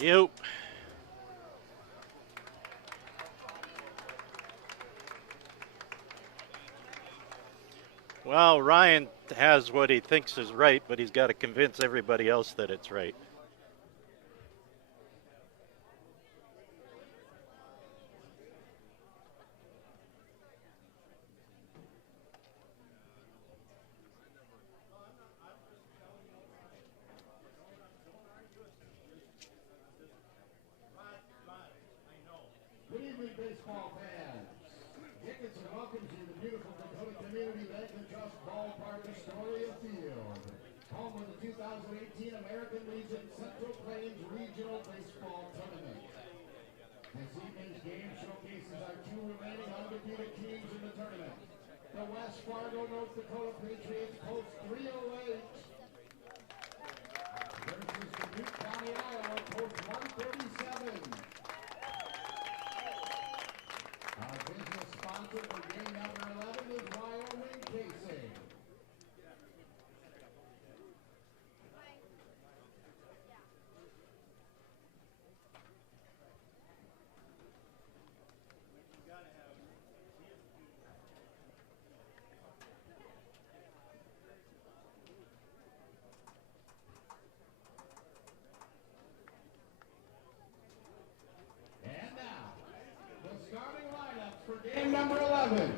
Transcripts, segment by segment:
You. Well, Ryan has what he thinks is right, but he's got to convince everybody else that it's right. Good evening, baseball fans. Tickets are welcome to the beautiful Dakota Community Bank and Trust Ballpark Astoria Field, home of the 2018 American Legion Central Plains Regional Baseball Tournament. This evening's game showcases our two remaining undefeated teams in the tournament. The West Fargo, North Dakota Patriots post 308 versus Dubuque County, Iowa post 137. Our business sponsor for game number 11 is Wyoming Casing. And now, the starting lineups for game number 11.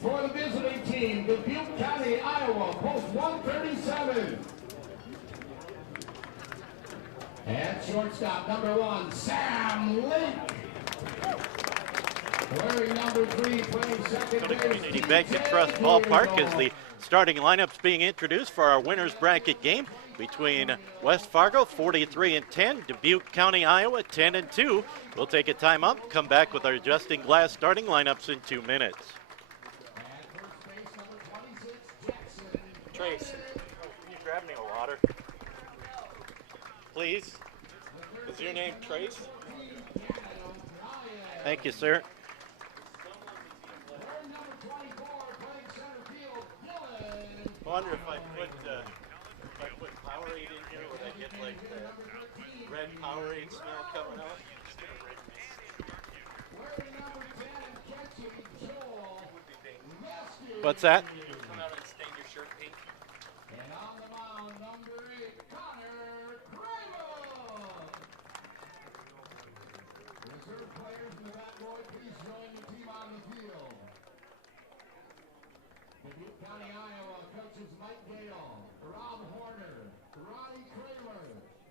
For the visiting team, Dubuque County, Iowa, post 137. At shortstop, number 1, Sam Link. Wearing number 3, playing second Dakota base, Community Bank and Trust Ballpark is the starting lineups being introduced for our winners bracket game between West Fargo 43-10, Dubuque County, Iowa 10-2. We'll take a time up, come back with our adjusting glass starting lineups in 2 minutes. At first base, number 26, Jackson. Trace, can you grab me a water? Please? Is your name Trace? Thank you, sir. Wearing number 24, playing center field, Dylan. I wonder if I put Powerade in here, would I get like the red Powerade smell coming out? Wearing number 10, catching, Joel. Rescue. What's that? Come out and stain your shirt pink. And on the mound, number 8, Connor Kramer. Reserve players in the bat boy, please join the team on the field. Dubuque County, Iowa, coaches Mike Gale, Rob Horner, Ronnie Kramer,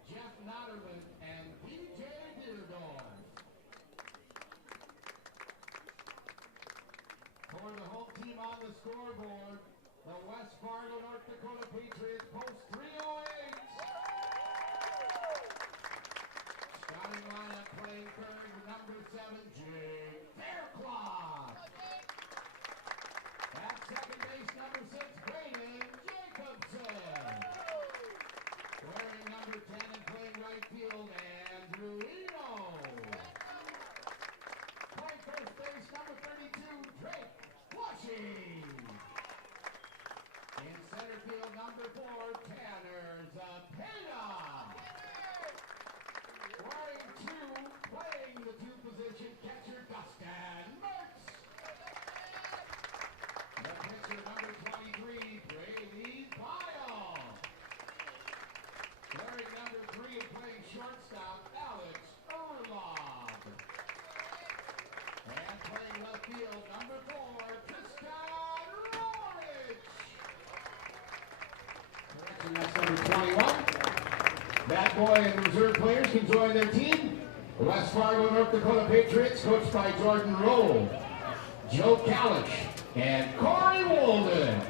Jeff Notterman, and PJ Deardorff. For the home team on the scoreboard, the West Fargo, North Dakota Patriots post 308. Starting lineup playing third, number 7, Jake Faircloth. At second base, number 6, Brayden Jacobson. Wearing number 10 and playing right field, Andrew Eno. Playing first base, number 32, Drake Flushing. In center field, number 4, Tanner Zapata. Wearing 2, playing the 2 position, catcher Dustin Mertz. The pitcher, number 23, Brady Pyle. Wearing number 3 and playing shortstop, Alex Erlob. And playing left field, number 4, Tristan Rorich. Correction, that's number 21. Bat boy and reserve players can join their team. The West Fargo, North Dakota Patriots, coached by Jordan Roll, Joe Kalish, and Corey Walden.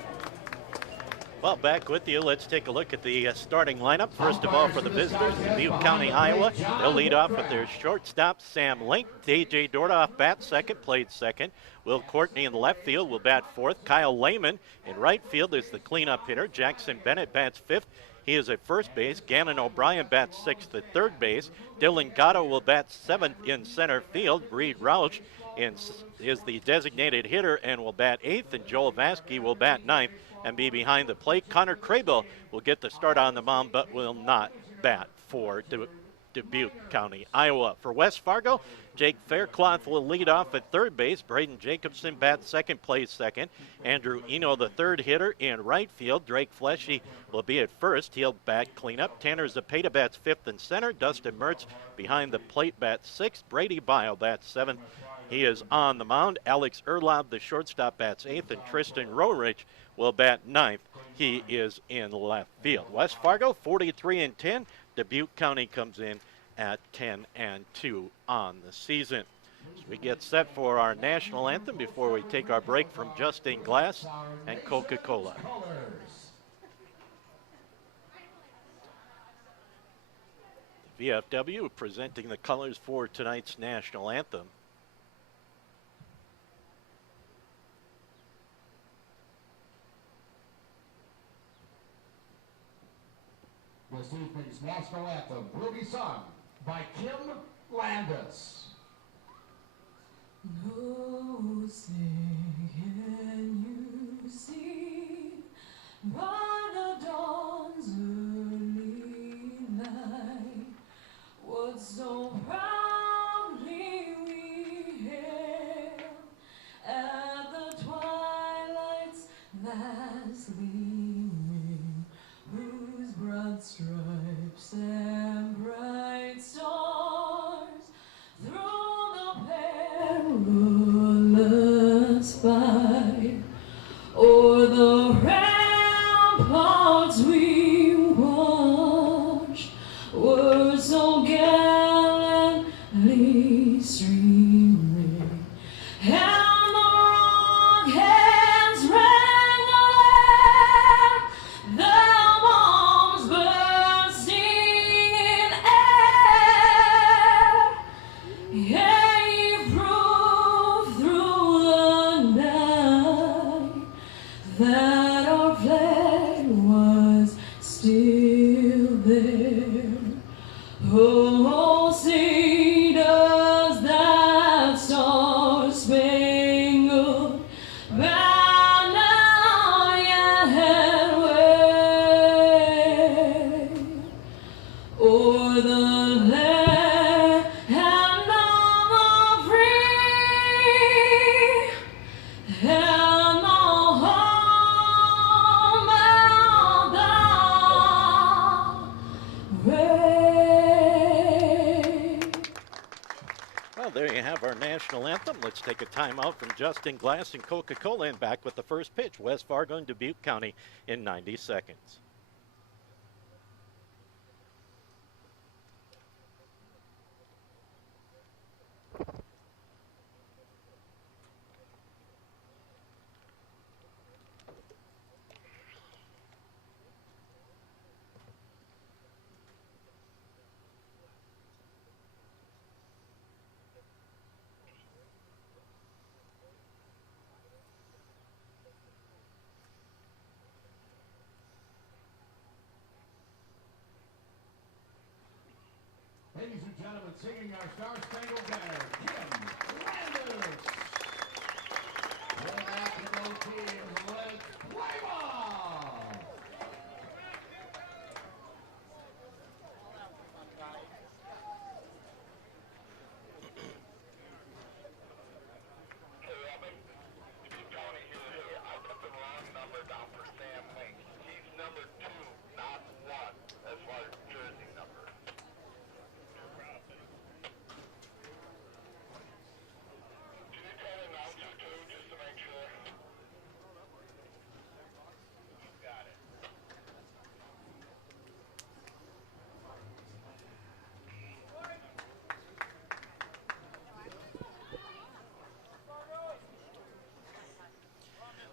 Well, back with you. Let's take a look at the starting lineup. First of all, for the visitors, Dubuque County, Iowa. They'll lead off with their shortstop, Sam Link. DJ Dordoff bats second, played second. Will Courtney in the left field will bat fourth. Kyle Lehman in right field is the cleanup hitter. Jackson Bennett bats fifth. He is at first base. Gannon O'Brien bats sixth at third base. Dylan Gatto will bat seventh in center field. Reed Roush is the designated hitter and will bat eighth. And Joel Vasky will bat ninth and be behind the plate. Connor Crable will get the start on the mound but will not bat for Dubuque County, Iowa. For West Fargo, Jake Faircloth will lead off at third base. Braden Jacobson bats second, plays second. Andrew Eno, the third hitter in right field. Drake Fleshy will be at first. He'll bat cleanup. Tanner Zepeda bats fifth and center. Dustin Mertz behind the plate bats sixth. Brady Bile bats seventh. He is on the mound. Alex Erlob, the shortstop, bats eighth, and Tristan Roerich will bat ninth. He is in left field. West Fargo 43-10. Dubuque County comes in at 10-2 on the season. As we get set for our national anthem before we take our break from Justin Glass and Coca-Cola. The VFW presenting the colors for tonight's national anthem. This evening's national anthem will be sung by Kim Landis. No, say, can you see by the dawn's early light what so proudly we hailed at the twilight's last gleaming, whose broad stripes and bright stars through the perilous fight o'er the ramparts we watched were so gallantly streaming, and the rockets rang alert, their bombs bursting in air. Gave proof through the night that our flag was still there. Oh, say does that star-spangled banner yet wave o'er the land of the free and the home of the brave. Well, there you have our national anthem. Let's take a timeout from Justin Glass and Coca-Cola and back with the first pitch. West Fargo and Dubuque County in 90 seconds. Ladies and gentlemen, singing our Star-Spangled Banner, Kim Landis. Way back to go teams, let's play ball! Hey, Robin. Tony here. I put the wrong number down for Sam Link. He's number 2, not 1, as far as jersey number. Can you tell the announcer too, just to make sure? You got it.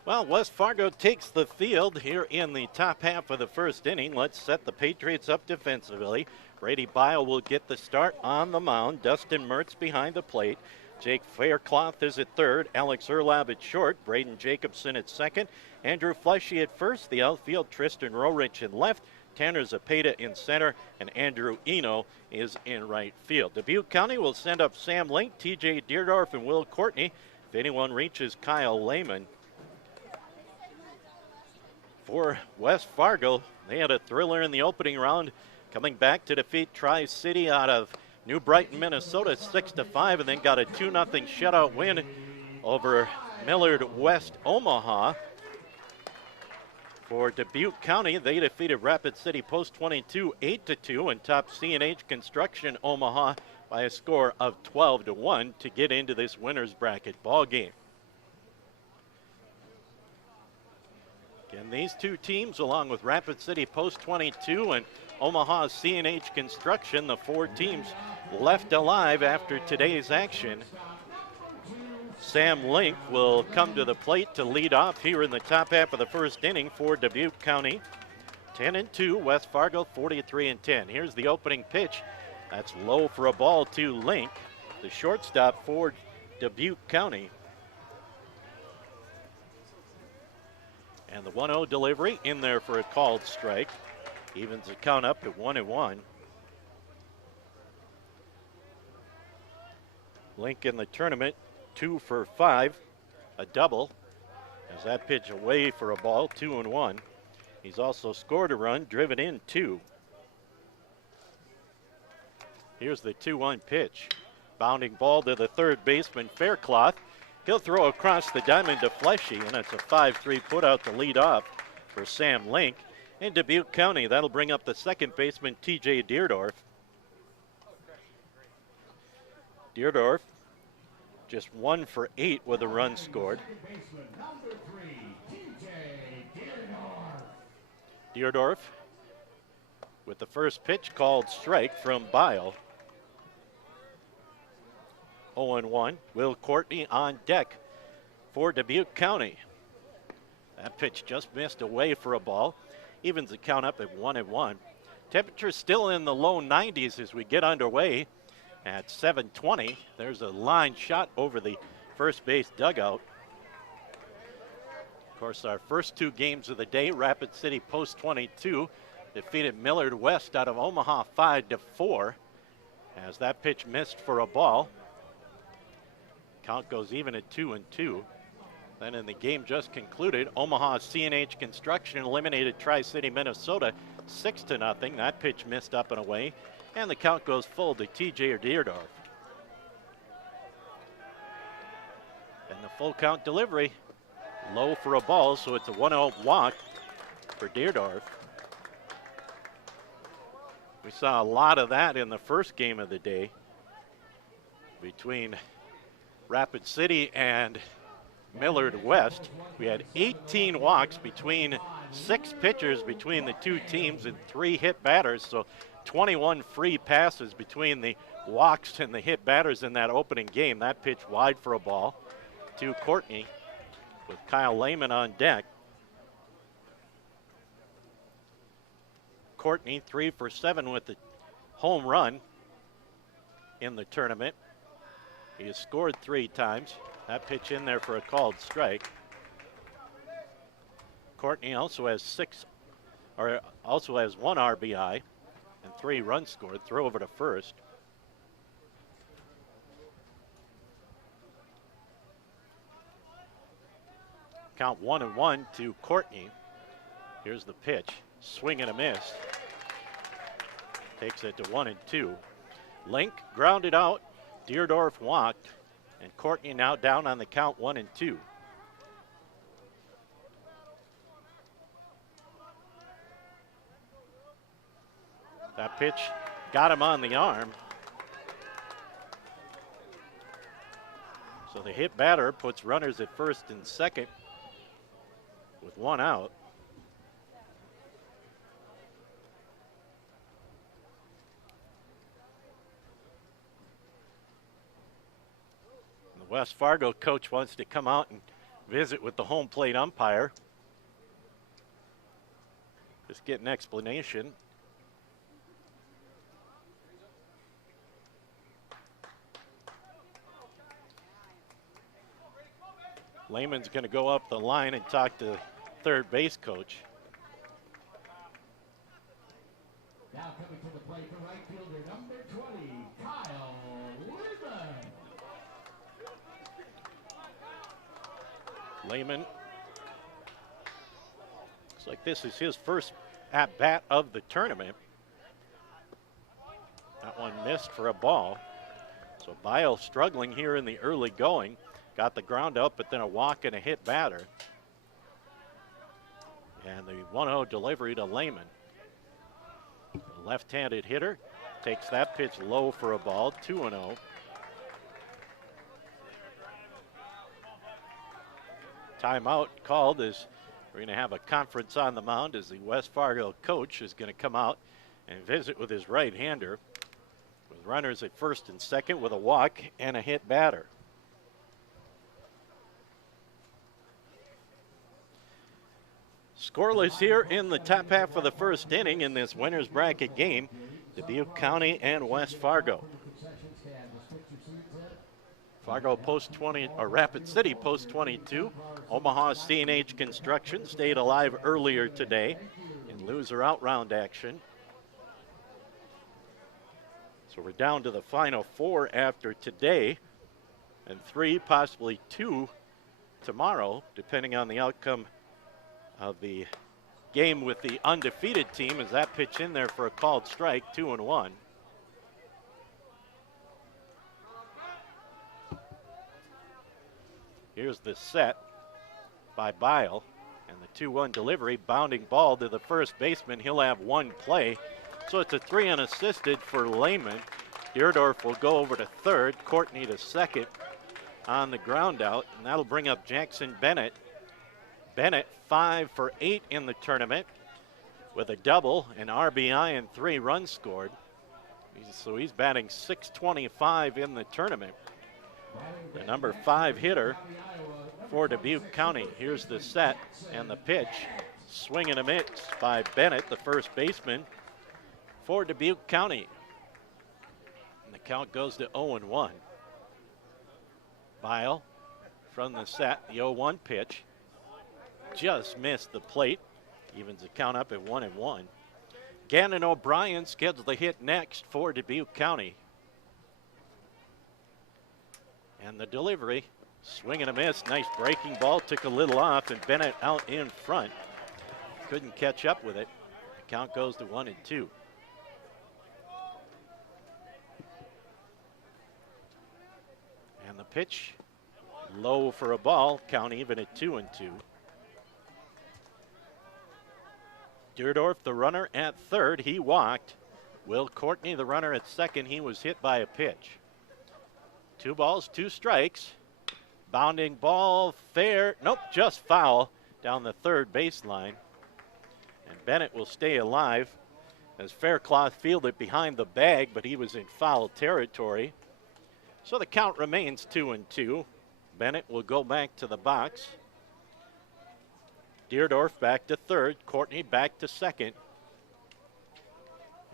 Well, West Fargo takes the field here in the top half of the first inning. Let's set the Patriots up defensively. Brady Bile will get the start on the mound. Dustin Mertz behind the plate. Jake Faircloth is at third. Alex Erlab at short. Braden Jacobson at second. Andrew Fleshy at first. The outfield, Tristan Roerich in left. Tanner Zepeda in center. And Andrew Eno is in right field. Dubuque County will send up Sam Link, TJ Deerdorf, and Will Courtney. If anyone reaches Kyle Lehman. For West Fargo, they had a thriller in the opening round coming back to defeat Tri-City out of New Brighton, Minnesota, 6-5, and then got a 2-0 shutout win over Millard West Omaha. For Dubuque County, they defeated Rapid City Post 22 8-2 and topped C&H Construction Omaha by a score of 12-1 to get into this winner's bracket ball game. Again, these two teams, along with Rapid City Post 22 and Omaha C&H Construction, the four teams left alive after today's action. Sam Link will come to the plate to lead off here in the top half of the first inning for Dubuque County. 10-2, West Fargo 43-10. Here's the opening pitch. That's low for a ball to Link, the shortstop for Dubuque County. And the 1-0 delivery in there for a called strike. Evens the count up to 1-1. Link in the tournament, 2 for 5, a double. As that pitch away for a ball, 2-1. He's also scored a run, driven in 2. Here's the 2-1 pitch. Bounding ball to the third baseman, Faircloth. He'll throw across the diamond to Fleshy, and it's a 5-3 putout to lead off for Sam Link. In Dubuque County, that'll bring up the second baseman, T.J. Deerdorf. Deerdorf just 1 for 8 with a run scored. Deerdorf with the first pitch called strike from Bile. 0-1. Will Courtney on deck for Dubuque County. That pitch just missed away for a ball. Evens the count up at 1-1. Temperature still in the low 90s as we get underway at 7:20. There's a line shot over the first base dugout. Of course, our first two games of the day, Rapid City Post 22 defeated Millard West out of Omaha 5-4 as that pitch missed for a ball. Count goes even at 2-2. Then in the game just concluded, Omaha C&H Construction eliminated Tri-City, Minnesota 6-0. That pitch missed up and away, and the count goes full to T.J. Deerdorf. And the full count delivery, low for a ball, so it's a 1-0 walk for Deerdorf. We saw a lot of that in the first game of the day between Rapid City and Millard West. We had 18 walks between 6 pitchers between the two teams and 3 hit batters, so 21 free passes between the walks and the hit batters in that opening game. That pitch wide for a ball to Courtney with Kyle Lehman on deck. Courtney 3 for 7 with the home run in the tournament. He has scored 3 times. That pitch in there for a called strike. Courtney also has 1 RBI and 3 runs scored. Throw over to first. Count 1-1 to Courtney. Here's the pitch. Swing and a miss. Takes it to 1-2. Link grounded out. Deerdorf walked. And Courtney now down on the count 1-2. That pitch got him on the arm. So the hit batter puts runners at first and second with 1 out. The West Fargo coach wants to come out and visit with the home plate umpire. Just get an explanation. Lehman's going to go up the line and talk to third base coach. Now coming to the plate, the right fielder, number 20, Kyle Lehman. Lehman. Looks like this is his first at-bat of the tournament. That one missed for a ball. So Bile struggling here in the early going. Got the ground up, but then a walk and a hit batter. And the 1-0 delivery to Lehman. The left-handed hitter takes that pitch low for a ball, 2-0. Timeout called as we're going to have a conference on the mound as the West Fargo coach is going to come out and visit with his right-hander with runners at first and second with a walk and a hit batter. Scoreless here in the top half of the first inning in this winner's bracket game, Dubuque County and West Fargo. Fargo post 20, or Rapid City post 22. Omaha C&H Construction stayed alive earlier today in loser out round action. So we're down to the final 4 after today, and 3, possibly 2 tomorrow, depending on the outcome of the game with the undefeated team, as that pitch in there for a called strike, 2-1. Here's the set by Bile, and the 2-1 delivery, bounding ball to the first baseman. He'll have one play, so it's a 3 unassisted for Lehman. Deerdorf will go over to third, Courtney to second on the ground out, and that'll bring up Jackson Bennett. Bennett 5 for 8 in the tournament with a double, an RBI, and 3 runs scored. So he's batting .625 in the tournament. The number 5 hitter for Dubuque County. Here's the set and the pitch. Swing and a miss by Bennett, the first baseman for Dubuque County. And the count goes to 0-1. Bile from the set, the 0-1 pitch. Just missed the plate. Evens the count up at 1-1. Gannon O'Brien scheduled the hit next for Dubuque County. And the delivery, swing and a miss. Nice breaking ball, took a little off, and Bennett out in front. Couldn't catch up with it. The count goes to 1-2. And the pitch, low for a ball, count even at 2-2. Deerdorf, the runner at third, he walked. Will Courtney, the runner at second, he was hit by a pitch. 2 balls, 2 strikes. Bounding ball, fair, nope, just foul down the third baseline. And Bennett will stay alive as Faircloth fielded behind the bag, but he was in foul territory. So the count remains 2-2. Bennett will go back to the box. Deerdorf back to third, Courtney back to second.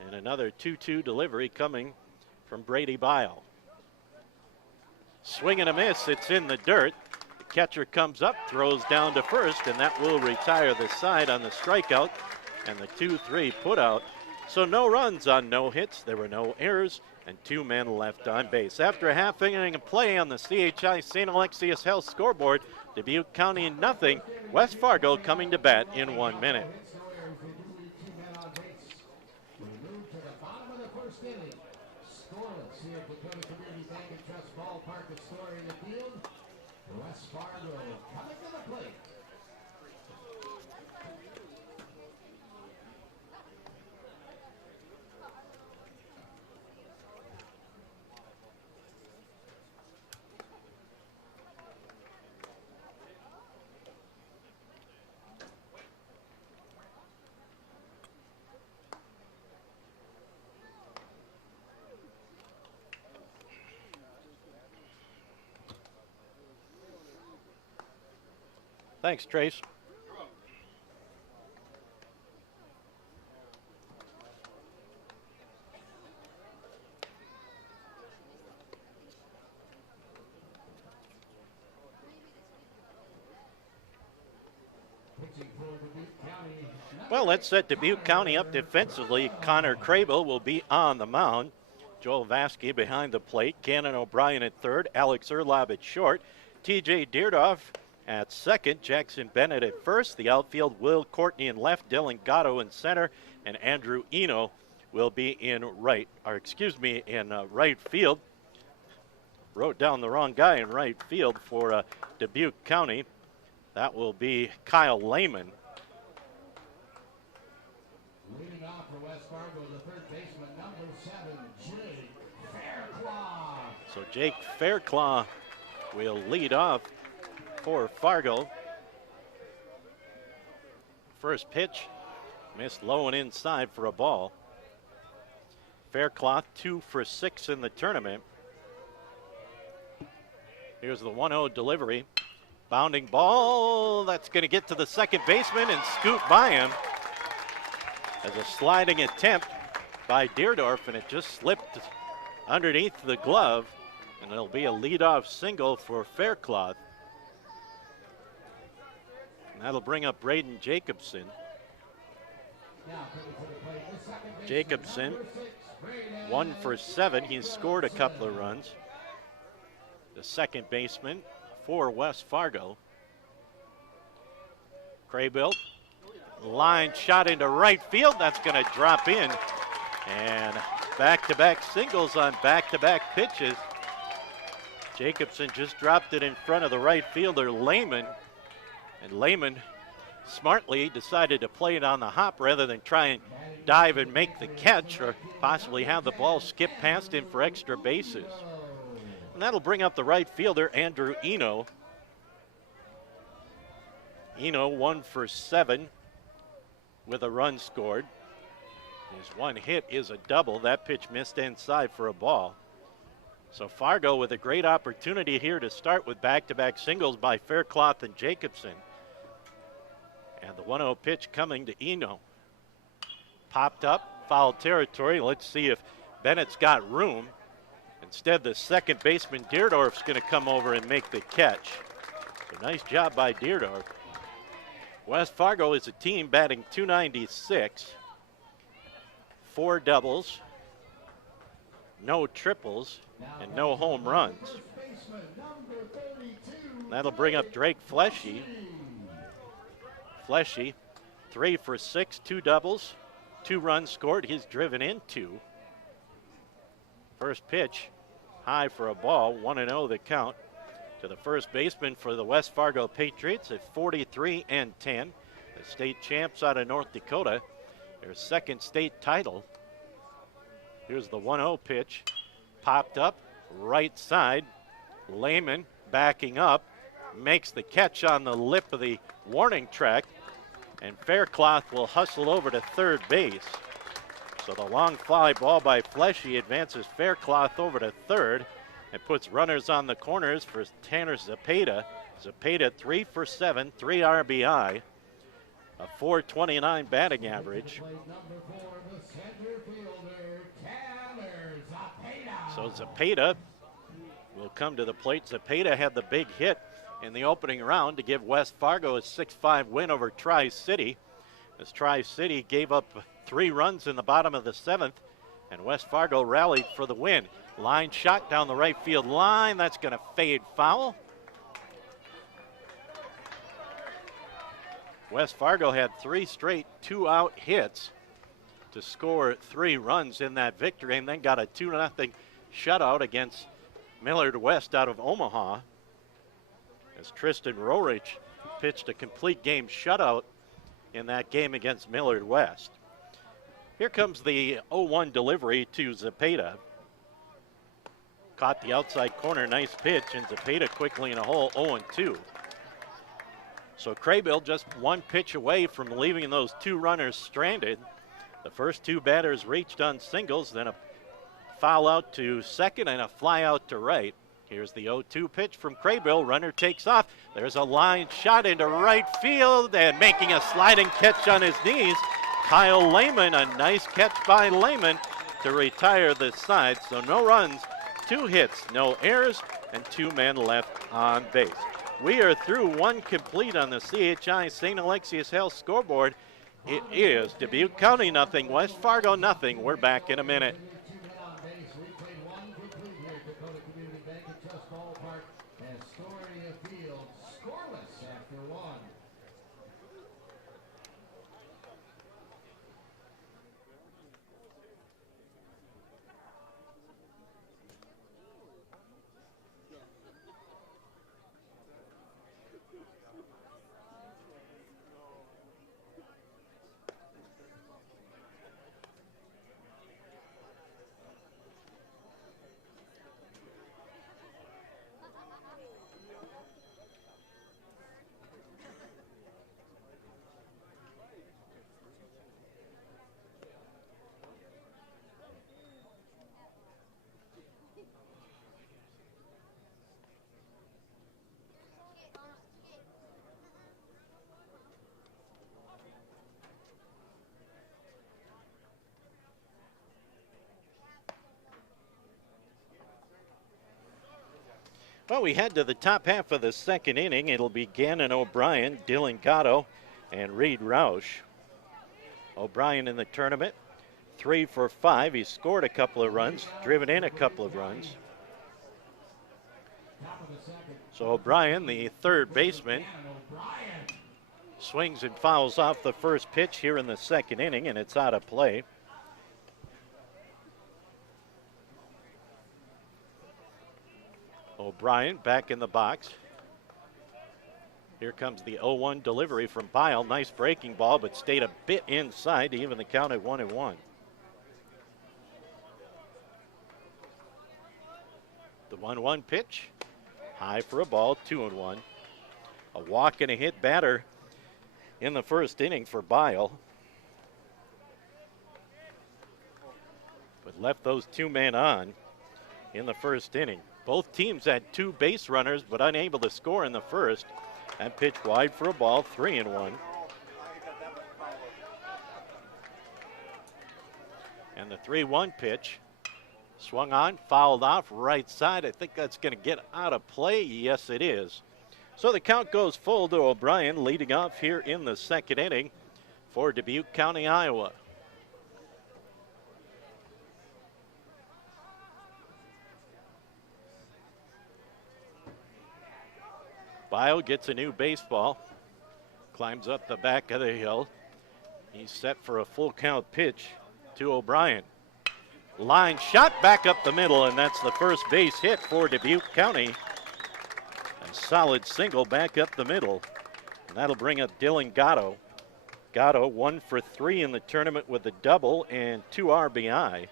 And another 2-2 delivery coming from Brady Bile. Swing and a miss, it's in the dirt. The catcher comes up, throws down to first, and that will retire the side on the strikeout and the 2-3 put out. So no runs on no hits, there were no errors, and 2 men left on base. After a half inning of play on the CHI St. Alexius Health scoreboard, Dubuque County 0, West Fargo coming to bat in 1 minute. We move to the bottom of the first inning. Scoreless here at Dakota Community Bank and Trust Ballpark at Story in the field. West Fargo coming to the plate. Thanks, Trace. Well, let's set Dubuque County up defensively. Connor Crable will be on the mound. Joel Vasky behind the plate. Gannon O'Brien at third. Alex Erlob at short. TJ Deerdorf at second. Jackson Bennett at first. The outfield, Will Courtney in left. Dylan Gatto in center. And Andrew Eno will be in right field. Wrote down the wrong guy in right field for Dubuque County. That will be Kyle Lehman. Leading off for West Fargo, the third baseman, number 7, Jake Fairclough. So Jake Fairclough will lead off for Fargo. First pitch, missed low and inside for a ball. Fairclough 2 for 6 in the tournament. Here's the 1-0 delivery. Bounding ball, that's going to get to the second baseman and scoot by him. As a sliding attempt by Deerdorf, and it just slipped underneath the glove, and it'll be a leadoff single for Fairclough. And that'll bring up Braden Jacobson. Jacobson, 1 for 7. He's scored a couple of runs. The second baseman for West Fargo. Craybill, line shot into right field. That's going to drop in. And back-to-back singles on back-to-back pitches. Jacobson just dropped it in front of the right fielder, Lehman. And Lehman smartly decided to play it on the hop rather than try and dive and make the catch or possibly have the ball skip past him for extra bases. And that'll bring up the right fielder, Andrew Eno. Eno 1 for 7 with a run scored. His one hit is a double. That pitch missed inside for a ball. So Fargo with a great opportunity here to start with back-to-back singles by Fairclough and Jacobson. And the 1-0 pitch coming to Eno. Popped up, foul territory. Let's see if Bennett's got room. Instead, the second baseman, Deerdorf's going to come over and make the catch. So nice job by Deerdorf. West Fargo is a team batting .296. 4 doubles, no triples, and no home runs. That'll bring up Drake Fleshy. Fleshy, 3 for 6, 2 doubles, 2 runs scored. He's driven in 2. First pitch, high for a ball, 1-0 the count to the first baseman for the West Fargo Patriots at 43-10. The state champs out of North Dakota, their second state title. Here's the 1-0 pitch, popped up, right side. Lehman backing up, makes the catch on the lip of the warning track, and Fairclough will hustle over to third base. So the long fly ball by Fleshy advances Fairclough over to third and puts runners on the corners for Tanner Zepeda. Zepeda 3 for 7, 3 RBI, a .429 batting average. So Zepeda will come to the plate. Zepeda had the big hit in the opening round to give West Fargo a 6-5 win over Tri-City. As Tri-City gave up 3 runs in the bottom of the 7th, and West Fargo rallied for the win. Line shot down the right field line. That's going to fade foul. West Fargo had 3 straight 2-out hits to score 3 runs in that victory, and then got a 2-0 shutout against Millard West out of Omaha, as Tristan Rorich pitched a complete game shutout in that game against Millard West. Here comes the 0-1 delivery to Zepeda. Caught the outside corner, nice pitch, and Zepeda quickly in a hole, 0-2. So Craybill just 1 pitch away from leaving those 2 runners stranded. The first 2 batters reached on singles, then a foul out to second and a fly out to right. Here's the 0-2 pitch from Craybill. Runner takes off. There's a line shot into right field, and making a sliding catch on his knees, Kyle Lehman. A nice catch by Lehman to retire the side. So no runs, 2 hits, no errors, and 2 men left on base. We are through 1 complete on the CHI St. Alexius Health scoreboard. It is Dubuque County nothing, West Fargo nothing. We're back in a minute. Well, we head to the top half of the second inning. It'll be Gannon O'Brien, Dylan Gatto, and Reed Roush. O'Brien in the tournament, 3 for 5. He scored a couple of runs, driven in a couple of runs. So O'Brien, the third baseman, swings and fouls off the first pitch here in the second inning, and it's out of play. O'Brien back in the box. Here comes the 0-1 delivery from Bile. Nice breaking ball, but stayed a bit inside to even the count at 1-1. The 1-1 pitch, high for a ball, 2-1. A walk and a hit batter in the first inning for Bile. But left those two men on in the first inning. Both teams had 2 base runners, but unable to score in the first. That pitch wide for a ball, 3-1. And the 3-1 pitch swung on, fouled off right side. I think that's going to get out of play. Yes, it is. So the count goes full to O'Brien, leading off here in the second inning for Dubuque County, Iowa. Bile gets a new baseball, climbs up the back of the hill. He's set for a full count pitch to O'Brien. Line shot back up the middle, and that's the first base hit for Dubuque County. A solid single back up the middle, and that'll bring up Dylan Gatto. Gatto 1 for 3 in the tournament with a double and 2 RBI.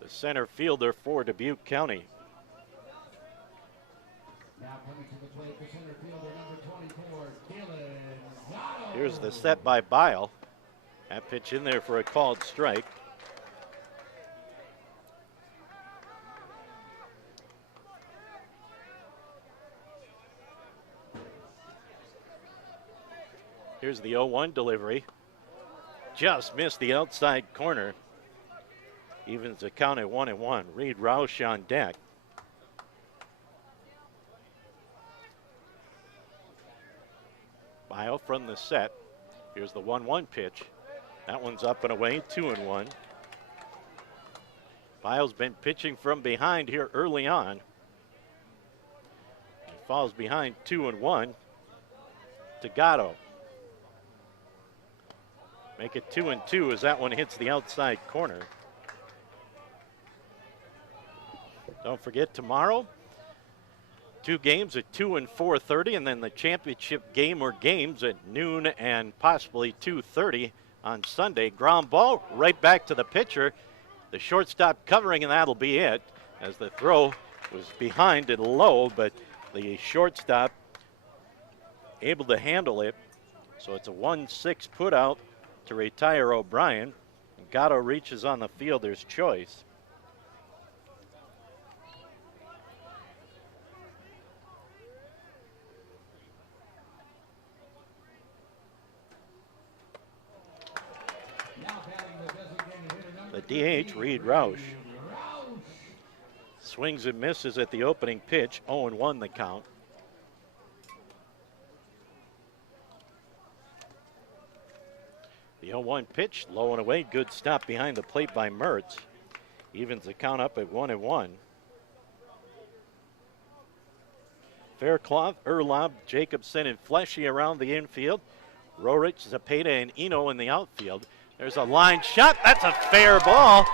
The center fielder for Dubuque County. Now coming to the plate, the center fielder, number 24, Dylan Gatto. Here's the set by Bile. That pitch in there for a called strike. Here's the 0-1 delivery. Just missed the outside corner. Evens the count at 1-1. Reed Roush on deck. Bile from the set. Here's the 1-1 pitch. That one's up and away, 2-1. Bile's been pitching from behind here early on. He falls behind 2-1 to Gatto. Make it 2-2 as that one hits the outside corner. Don't forget tomorrow, 2 games at 2 and 4:30, and then the championship game or games at noon and possibly 2:30 on Sunday. Ground ball right back to the pitcher. The shortstop covering, and that'll be it, as the throw was behind and low, but the shortstop able to handle it. So it's a 1-6 put out to retire O'Brien. And Gatto reaches on the fielder's choice. The DH, Reed Roush. Swings and misses at the opening pitch, 0-1 the count. The 0-1 pitch, low and away, good stop behind the plate by Mertz. Evens the count up at 1-1. Faircloth, Erlob, Jacobson, and Fleshy around the infield. Rorich, Zapata, and Eno in the outfield. There's a line shot. That's a fair ball.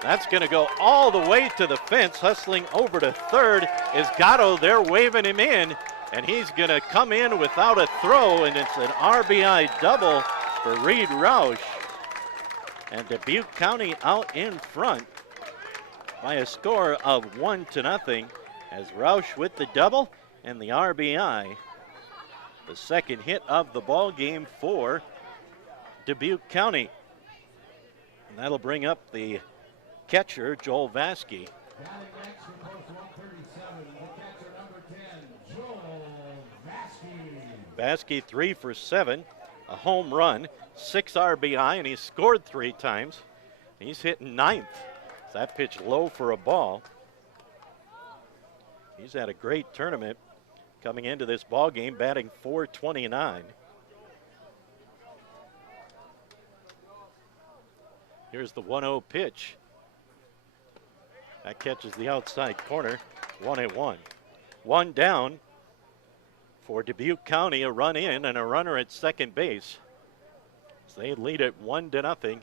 That's going to go all the way to the fence. Hustling over to third is Gatto. They're waving him in, and he's going to come in without a throw, and it's an RBI double for Reed Roush. And Dubuque County out in front by a score of 1-0 as Roush with the double and the RBI. The second hit of the ball game for Dubuque County. And that'll bring up the catcher, Joel Vasky. Batting next for post 137, the catcher number 10, Joel Vasky. Vasky 3 for 7, a home run, 6 RBI, and he's scored 3 times. He's hitting 9th. That pitch low for a ball. He's had a great tournament coming into this ball game, batting .429. Here's the 1-0 pitch. That catches the outside corner, 1-1. One down for Dubuque County, a run in and a runner at second base. So they lead it 1-0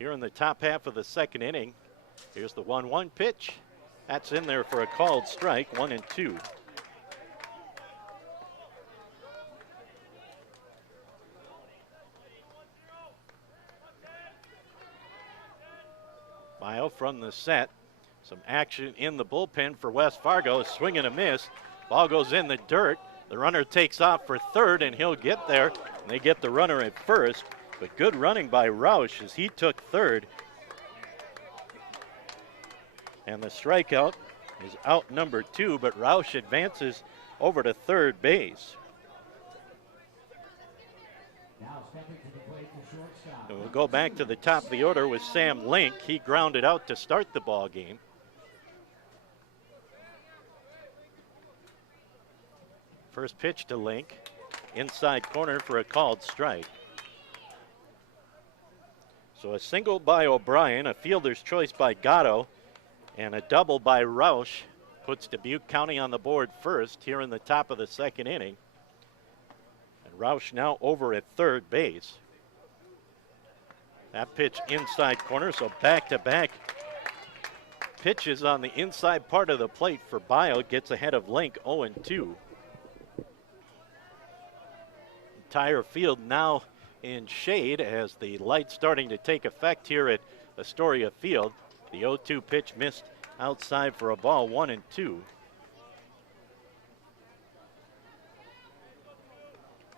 here in the top half of the second inning. Here's the 1-1 pitch. That's in there for a called strike, 1-2. Bio from the set. Some action in the bullpen for West Fargo. A swing and a miss. Ball goes in the dirt. The runner takes off for third, and he'll get there. And they get the runner at first. But good running by Roush as he took third. And the strikeout is out number 2, but Roush advances over to third base. Now stepping to the plate, the shortstop. And we'll go back to the top of the order with Sam Link. He grounded out to start the ball game. First pitch to Link, inside corner for a called strike. So a single by O'Brien, a fielder's choice by Gatto, and a double by Roush puts Dubuque County on the board first here in the top of the second inning. And Roush now over at third base. That pitch inside corner, so back-to-back pitches on the inside part of the plate for Bio. Gets ahead of Link, 0-2. Entire field now in shade as the light's starting to take effect here at Astoria Field. The 0-2 pitch missed outside for a ball, 1-2.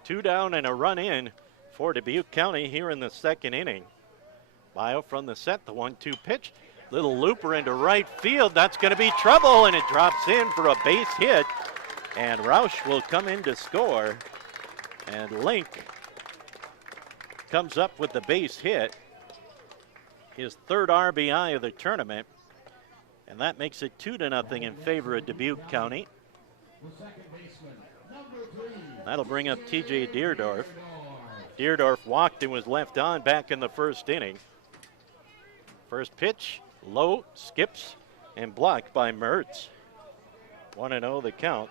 2 down and a run in for Dubuque County here in the second inning. Bio from the set, the 1-2 pitch. Little looper into right field. That's going to be trouble, and it drops in for a base hit. And Roush will come in to score. And Link comes up with the base hit. His third RBI of the tournament. And that makes it 2-0 in favor of Dubuque County. The second baseman, number 3. That'll bring up TJ Deerdorf. Deerdorf walked and was left on back in the first inning. First pitch, low, skips, and blocked by Mertz. 1-0 the count.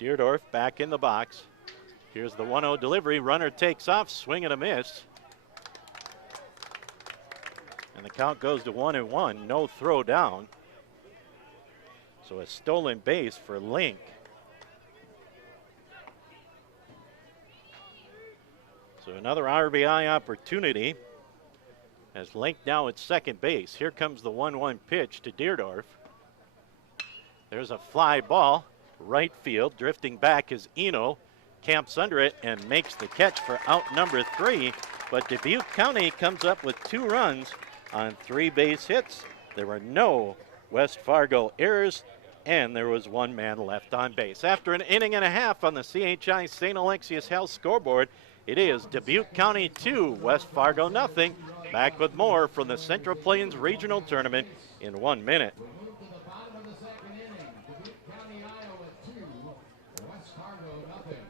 Deerdorf back in the box. Here's the 1-0 delivery. Runner takes off, swing and a miss. And the count goes to 1-1. No throw down. So a stolen base for Link. So another RBI opportunity as Link now at second base. Here comes the 1-1 pitch to Deerdorf. There's a fly ball. Right field, drifting back is Eno, camps under it and makes the catch for out number 3. But Dubuque County comes up with 2 runs on 3 base hits. There were no West Fargo errors, and there was 1 man left on base. After an inning and a half on the CHI St. Alexius Health scoreboard, it is Dubuque County 2, West Fargo nothing. Back with more from the Central Plains Regional Tournament in 1 minute. We'll move to the bottom of the second inning. Dubuque County, Iowa 2, West Fargo nothing.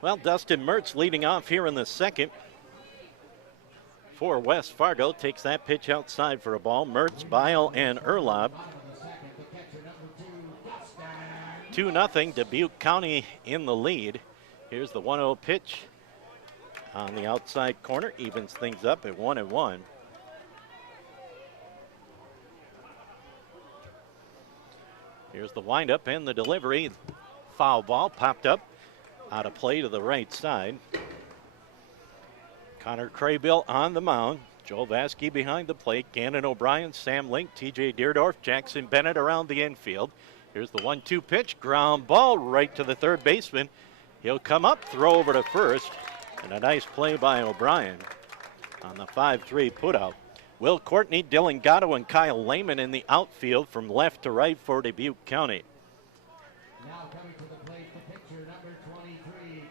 Well, Dustin Mertz leading off here in the second. for West Fargo takes that pitch outside for a ball. Mertz, Bile, and Erlob. 2-0, Dubuque County in the lead. Here's the 1-0 pitch on the outside corner, evens things up at 1-1. Here's the windup and the delivery. Foul ball popped up out of play to the right side. Connor Craybill on the mound. Joel Vasky behind the plate. Gannon O'Brien, Sam Link, TJ Deerdorf, Jackson Bennett around the infield. Here's the 1-2 pitch. Ground ball right to the third baseman. He'll come up, throw over to first. And a nice play by O'Brien on the 5-3 putout. Will Courtney, Dylan Gatto, and Kyle Lehman in the outfield from left to right for Dubuque County. Now coming to the plate, the pitcher, number 23,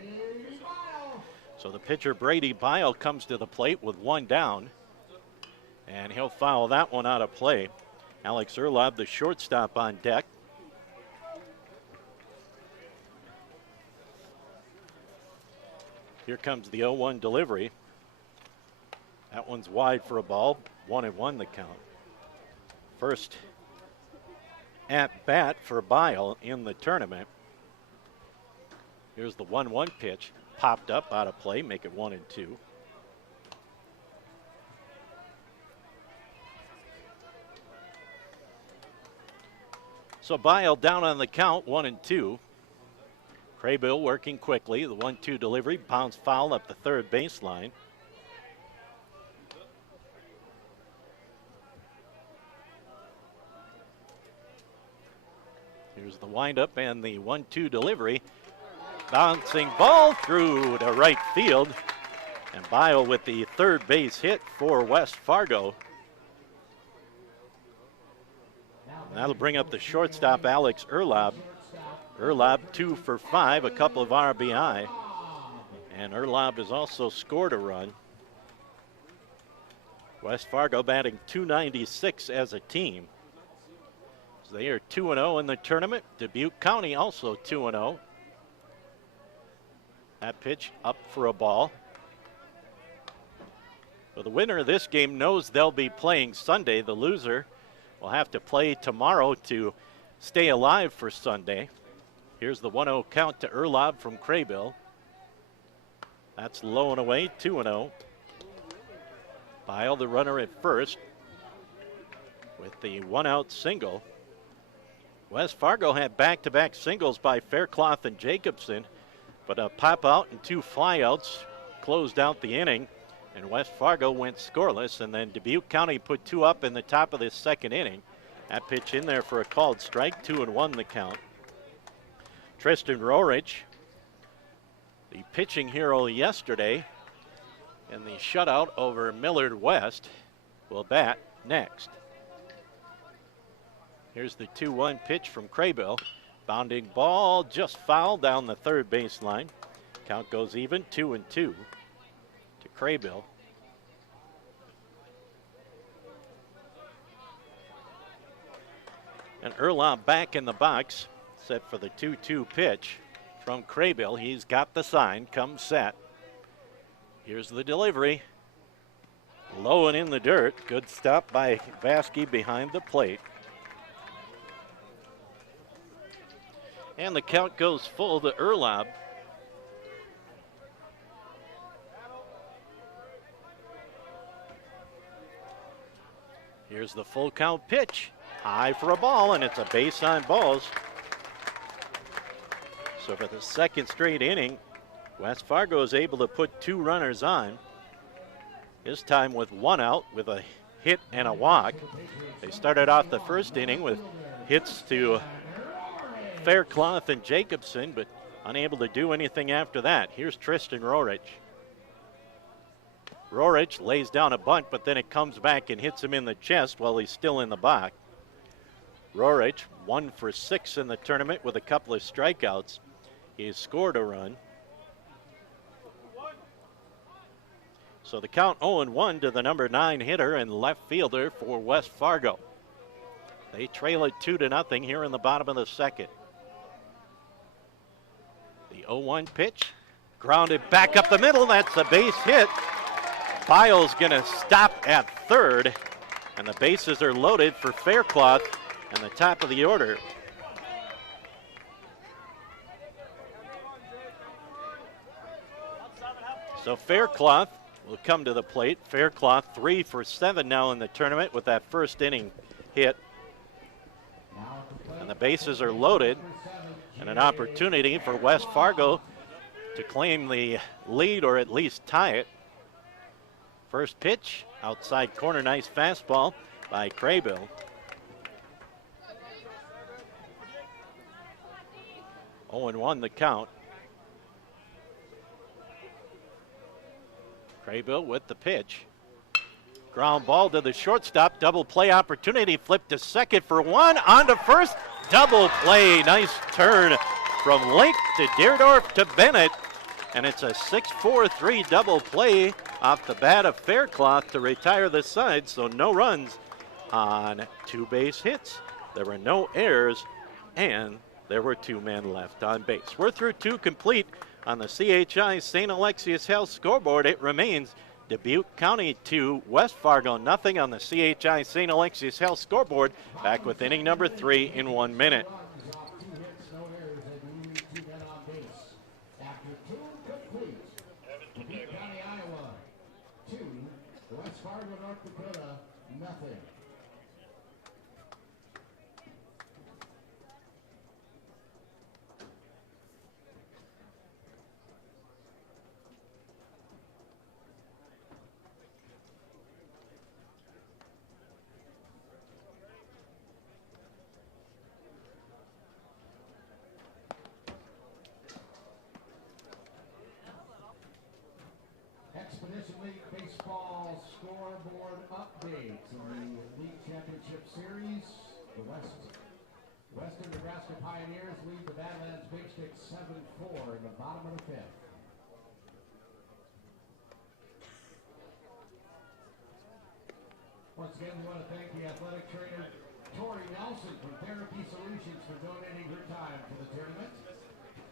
Brady Bile. So the pitcher, Brady Bile, comes to the plate with one down. And he'll foul that one out of play. Alex Erlob, the shortstop, on deck. Here comes the 0-1 delivery. That one's wide for a ball. 1-1 the count. First at bat for Bile in the tournament. Here's the 1-1 pitch. Popped up out of play, make it 1-2. So Bile down on the count, 1-2. Craybill working quickly. The 1-2 delivery, bounce foul up the third baseline. Here's the windup and the 1-2 delivery. Bouncing ball through to right field. And Bile with the third base hit for West Fargo. And that'll bring up the shortstop, Alex Erlob. Erlob 2 for 5, a couple of RBI. And Erlob has also scored a run. West Fargo batting .296 as a team. So they are 2-0 in the tournament. Dubuque County also 2-0. That pitch up for a ball. Well, the winner of this game knows they'll be playing Sunday. The loser will have to play tomorrow to stay alive for Sunday. Here's the 1-0 count to Erlob from Craybill. That's low and away, 2-0. Bile, the runner at first, with the one-out single. West Fargo had back-to-back singles by Faircloth and Jacobson, but a pop-out and 2 flyouts closed out the inning, and West Fargo went scoreless, and then Dubuque County put 2 up in the top of this second inning. That pitch in there for a called strike, 2-1 the count. Tristan Rorich, the pitching hero yesterday in the shutout over Millard West, will bat next. Here's the 2-1 pitch from Craybill. Bounding ball just fouled down the third baseline. Count goes even, 2-2 to Craybill. And Erlob back in the box, set for the 2-2 pitch from Craybill. He's got the sign, come set. Here's the delivery. Low and in the dirt. Good stop by Vasky behind the plate. And the count goes full to Erlob. Here's the full count pitch. High for a ball, and it's a base on balls. So for the second straight inning, West Fargo is able to put 2 runners on. This time with 1 out with a hit and a walk. They started off the first inning with hits to Faircloth and Jacobson, but unable to do anything after that. Here's Tristan Rorich. Rorich lays down a bunt, but then it comes back and hits him in the chest while he's still in the box. Rorich 1 for 6 in the tournament with a couple of strikeouts. He's scored a run. So the count 0-1 to the number 9 hitter and left fielder for West Fargo. They trail it 2-0 here in the bottom of the second. The 0-1 pitch, grounded back up the middle. That's a base hit Biles going to stop at third, and the bases are loaded for Faircloth in the top of the order. So Faircloth will come to the plate. Faircloth 3 for 7 now in the tournament with that first inning hit. And the bases are loaded, and an opportunity for West Fargo to claim the lead or at least tie it. First pitch, outside corner, nice fastball by Craybill. Oh, and 1 the count. Craybill with the pitch. Ground ball to the shortstop, double play opportunity, flipped to second for 1, on to first, double play, nice turn from Link to Deerdorf to Bennett, and it's a 6-4-3 double play off the bat of Faircloth to retire the side, so no runs on 2 base hits. There were no errors, and there were 2 men left on base. We're through 2 complete on the CHI St. Alexius Health scoreboard. It remains Dubuque County 2, West Fargo nothing on the CHI St. Alexius Health scoreboard. Back with inning number 3 in 1 minute. Expedition League Baseball scoreboard update in the League Championship Series. The Western Nebraska Pioneers lead the Badlands Big Stick 7-4 in the bottom of the 5th. Once again, we want to thank the athletic trainer Tori Nelson from Therapy Solutions for donating her time to the tournament.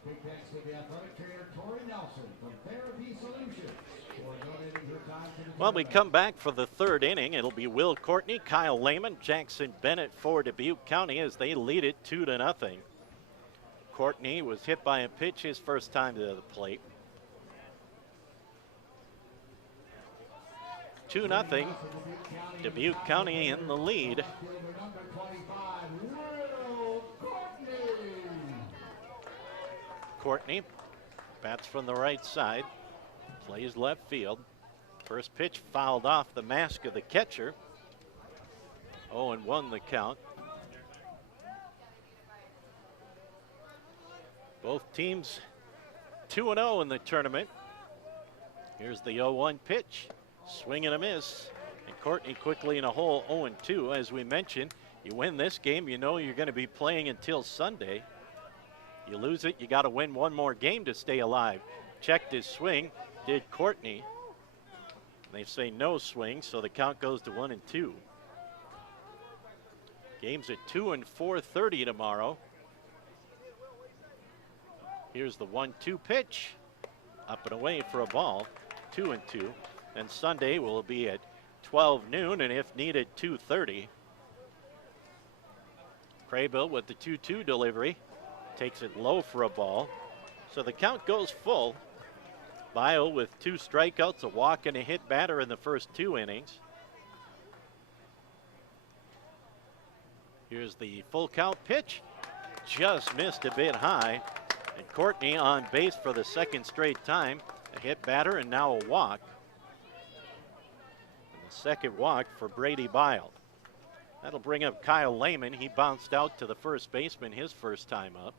Big thanks to the athletic trainer Tori Nelson from Therapy Solutions for donating her time to the tournament. Well, we come back for the 3rd inning. It'll be Will Courtney, Kyle Lehman, Jackson Bennett for Dubuque County as they lead it 2-0. Courtney was hit by a pitch his first time to the plate. 2-0. Dubuque County in the lead. Courtney bats from the right side, plays left field. First pitch fouled off the mask of the catcher. 0-1 the count. Both teams 2-0 in the tournament. Here's the 0-1 pitch. Swing and a miss. And Courtney quickly in a hole, 0-2. As we mentioned, you win this game, you know you're going to be playing until Sunday. You lose it, you got to win 1 more game to stay alive. Checked his swing, did Courtney. They say no swing, so the count goes to 1-2. Game's at 2 and 4:30 tomorrow. Here's the 1-2 pitch. Up and away for a ball, 2-2. And Sunday will be at 12 noon, and if needed, 2:30. Craybill with the 2-2 delivery. Takes it low for a ball. So the count goes full. Bio with 2 strikeouts, a walk, and a hit batter in the first 2 innings. Here's the full count pitch. Just missed a bit high. And Courtney on base for the 2nd straight time. A hit batter and now a walk. And the 2nd walk for Brady Bile. That'll bring up Kyle Lehman. He bounced out to the first baseman his first time up.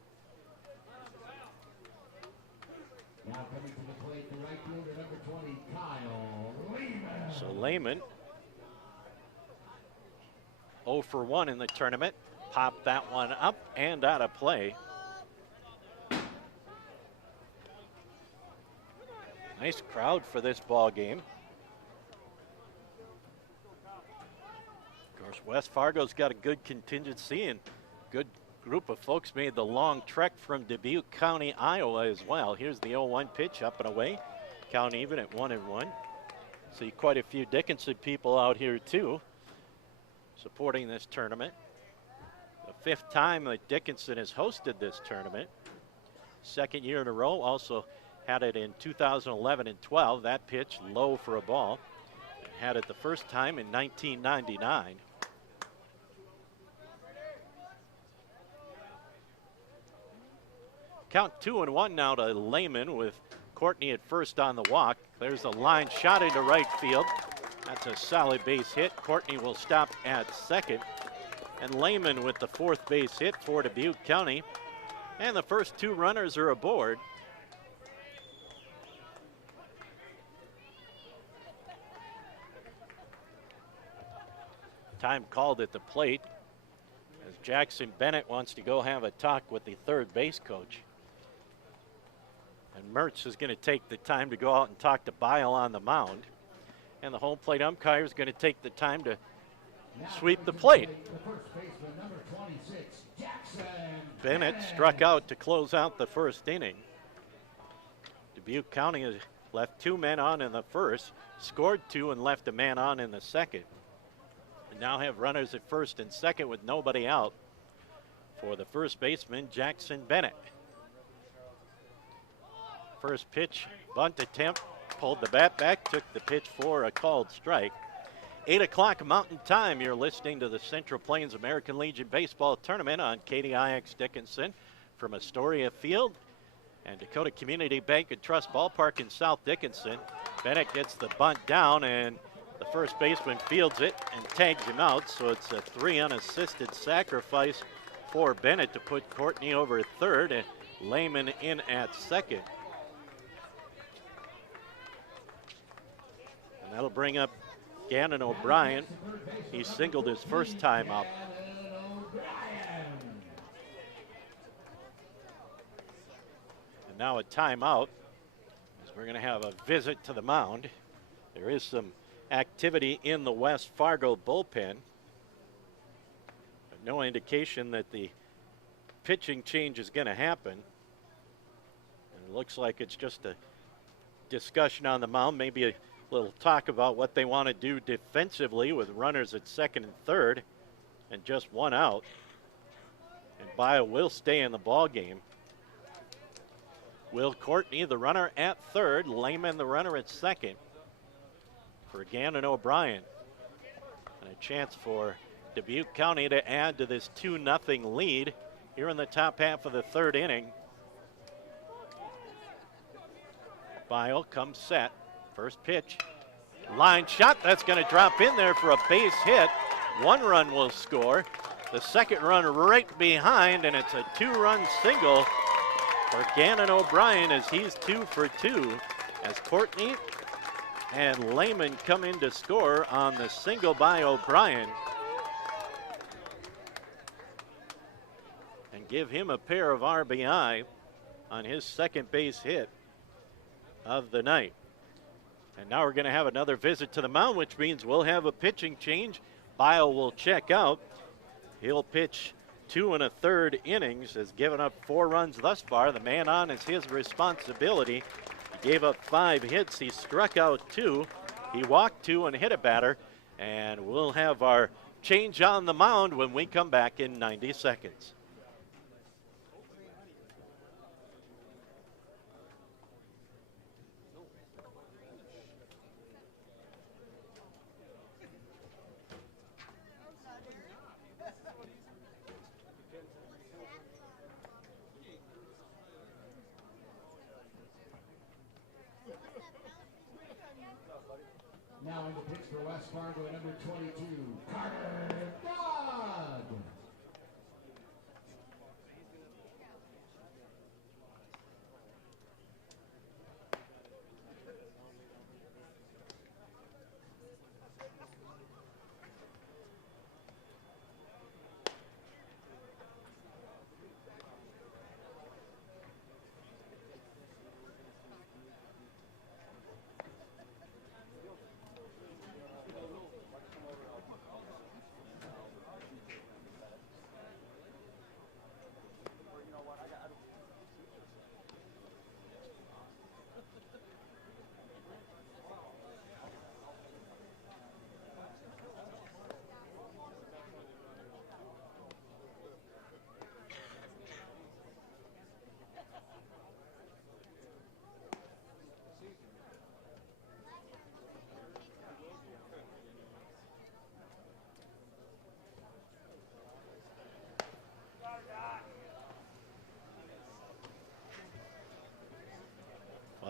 Now coming to the plate, the right fielder, number 20, Kyle Lehman. So Lehman 0 for 1 in the tournament. Popped that one up and out of play. Nice crowd for this ball game. Of course, West Fargo's got a good contingency and good group of folks made the long trek from Dubuque County, Iowa as well. Here's the 0-1 pitch, up and away. Count even at 1-1. See quite a few Dickinson people out here too, supporting this tournament. The 5th time that Dickinson has hosted this tournament. 2nd year in a row. Also had it in 2011 and 12. That pitch low for a ball. Had it the first time in 1999. Count 2-1 now to Lehman with Courtney at first on the walk. There's a line shot into right field. That's a solid base hit. Courtney will stop at second. And Lehman with the 4th base hit for Dubuque County. And the first 2 runners are aboard. Time called at the plate as Jackson Bennett wants to go have a talk with the 3rd base coach. And Mertz is going to take the time to go out and talk to Bile on the mound. And the home plate umpire is going to take the time to sweep the plate. Bennett struck out to close out the 1st inning. Dubuque County has left 2 men on in the 1st, scored 2 and left a man on in the 2nd. And now have runners at 1st and 2nd with nobody out for the 1st baseman, Jackson Bennett. First pitch, bunt attempt, pulled the bat back, took the pitch for a called strike. 8 o'clock Mountain Time. You're listening to the Central Plains American Legion Baseball Tournament on KDIX Dickinson from Astoria Field and Dakota Community Bank and Trust Ballpark in South Dickinson. Bennett gets the bunt down, and the first baseman fields it and tags him out, so it's a 3 unassisted sacrifice for Bennett to put Courtney over 3rd and Lehman in at 2nd. And that'll bring up Gannon O'Brien. He singled his first time up. And now a timeout, as we're going to have a visit to the mound. There is some activity in the West Fargo bullpen, but no indication that the pitching change is going to happen. And it looks like it's just a discussion on the mound, maybe a little talk about what they want to do defensively with runners at 2nd and 3rd and just 1 out. And Bio will stay in the ball game. Will Courtney, the runner at 3rd, Lehman, the runner at 2nd for Gannon O'Brien. And a chance for Dubuque County to add to this 2-0 lead here in the top half of the 3rd inning. Bio comes set. First pitch, line shot, that's going to drop in there for a base hit. 1 run will score. The 2nd run right behind, and it's a 2-run single for Gannon O'Brien as he's 2 for 2 as Courtney and Lehman come in to score on the single by O'Brien and give him a pair of RBI on his 2nd base hit of the night. And now we're going to have another visit to the mound, which means we'll have a pitching change. Bio will check out. He'll pitch 2 1/3 innings, has given up 4 runs thus far. The man on is his responsibility. He gave up 5 hits. He struck out 2. He walked 2 and hit a batter. And we'll have our change on the mound when we come back in 90 seconds. Now in the pitch for West Fargo, number 22, Carter Dodd.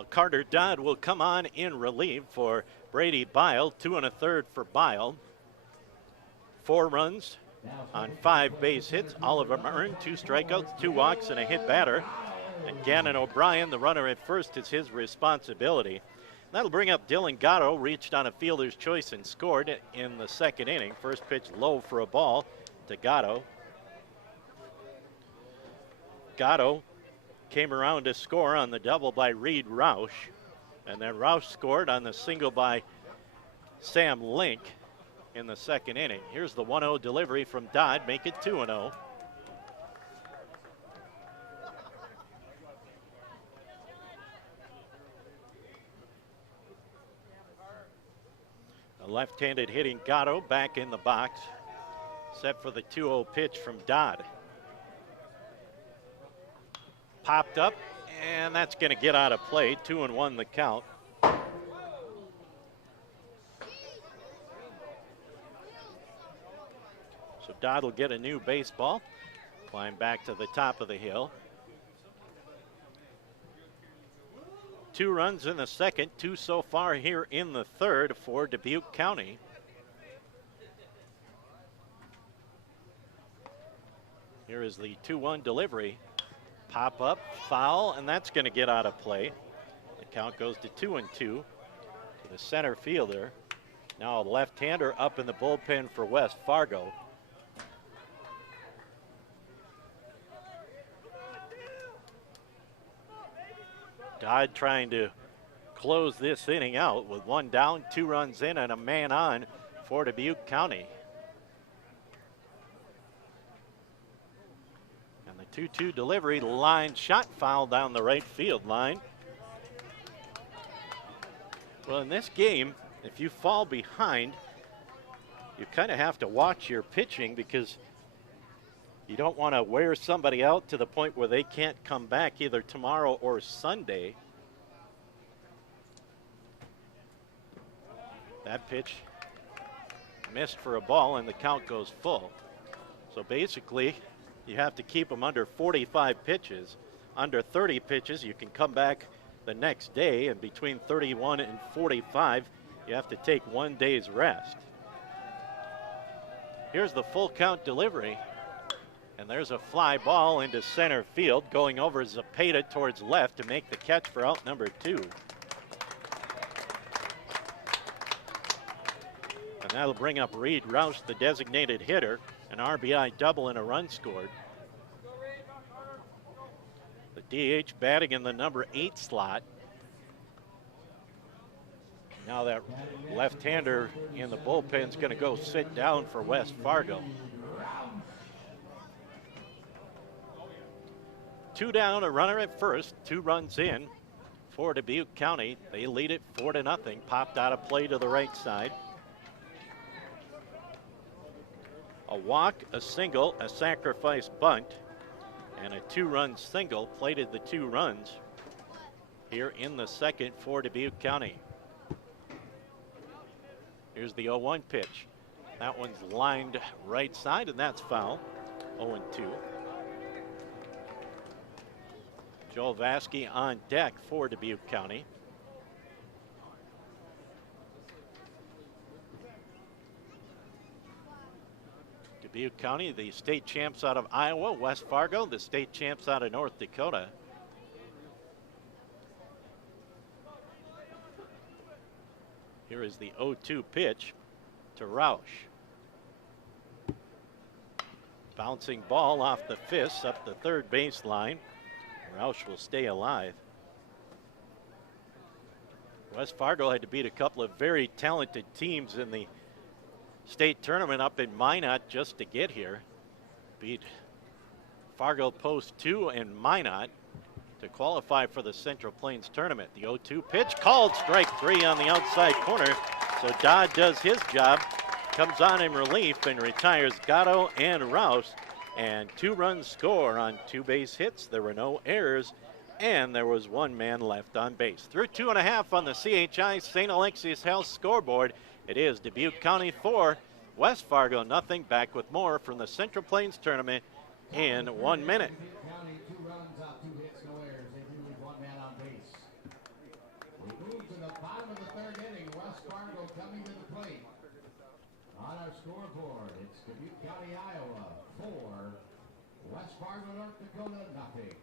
Well, Carter Dodd will come on in relief for Brady Bile. 2 1/3 for Bile. 4 runs on 5 base hits. All of them earned. 2 strikeouts, 2 walks, and a hit batter. And Gannon O'Brien, the runner at first, is his responsibility. That'll bring up Dylan Gatto, reached on a fielder's choice and scored in the second inning. First pitch low for a ball to Gatto. Gatto came around to score on the double by Reed Roush. And then Roush scored on the single by Sam Link in the second inning. Here's the 1-0 delivery from Dodd, make it 2-0. The left-handed hitting Gatto back in the box, set for the 2-0 pitch from Dodd. Popped up, and that's going to get out of play. 2-1 the count. So Dodd will get a new baseball, climb back to the top of the hill. 2 runs in the second, 2 so far here in the third for Dubuque County. Here is the 2-1 delivery. Pop up, foul, and that's going to get out of play. The count goes to 2-2 to the center fielder. Now a left-hander up in the bullpen for West Fargo. Dodd trying to close this inning out with 1 down, 2 runs in, and a man on for Dubuque County. And the 2-2 delivery, line shot, foul down the right field line. Well, in this game, if you fall behind, you kind of have to watch your pitching because you don't want to wear somebody out to the point where they can't come back either tomorrow or Sunday. That pitch missed for a ball, and the count goes full. So basically, you have to keep them under 45 pitches. Under 30 pitches, you can come back the next day, and between 31 and 45, you have to take 1 day's rest. Here's the full count delivery. And there's a fly ball into center field, going over Zapata towards left to make the catch for out number 2. And that'll bring up Reed Roush, the designated hitter, an RBI double and a run scored. The DH batting in the number 8 slot. Now that left-hander in the bullpen is going to go sit down for West Fargo. 2 down, a runner at first, 2 runs in for Dubuque County. They lead it 4-0. Popped out of play to the right side. A walk, a single, a sacrifice bunt, and a 2-run single plated the 2 runs here in the second for Dubuque County. Here's the 0-1 pitch. That one's lined right side, and that's foul. 0-2. Joel Vasky on deck for Dubuque County. Dubuque County, the state champs out of Iowa. West Fargo, the state champs out of North Dakota. Here is the 0-2 pitch to Roush. Bouncing ball off the fists up the third baseline. Roush will stay alive. West Fargo had to beat a couple of very talented teams in the state tournament up in Minot just to get here. Beat Fargo Post 2 and Minot to qualify for the Central Plains tournament. The 0-2 pitch called, strike 3 on the outside corner. So Dodd does his job, comes on in relief and retires Gatto and Roush. And 2-run score on 2 base hits. There were no errors, and there was 1 man left on base. Through 2.5 on the CHI St. Alexius Health scoreboard, it is Dubuque County 4, West Fargo nothing. Back with more from the Central Plains tournament in 1 minute. County, 2 runs on 2 hits, no errors. They do leave 1 man on base. scoreboard. It's Dubuque County, Iowa 4, West Fargo, North Dakota nothing.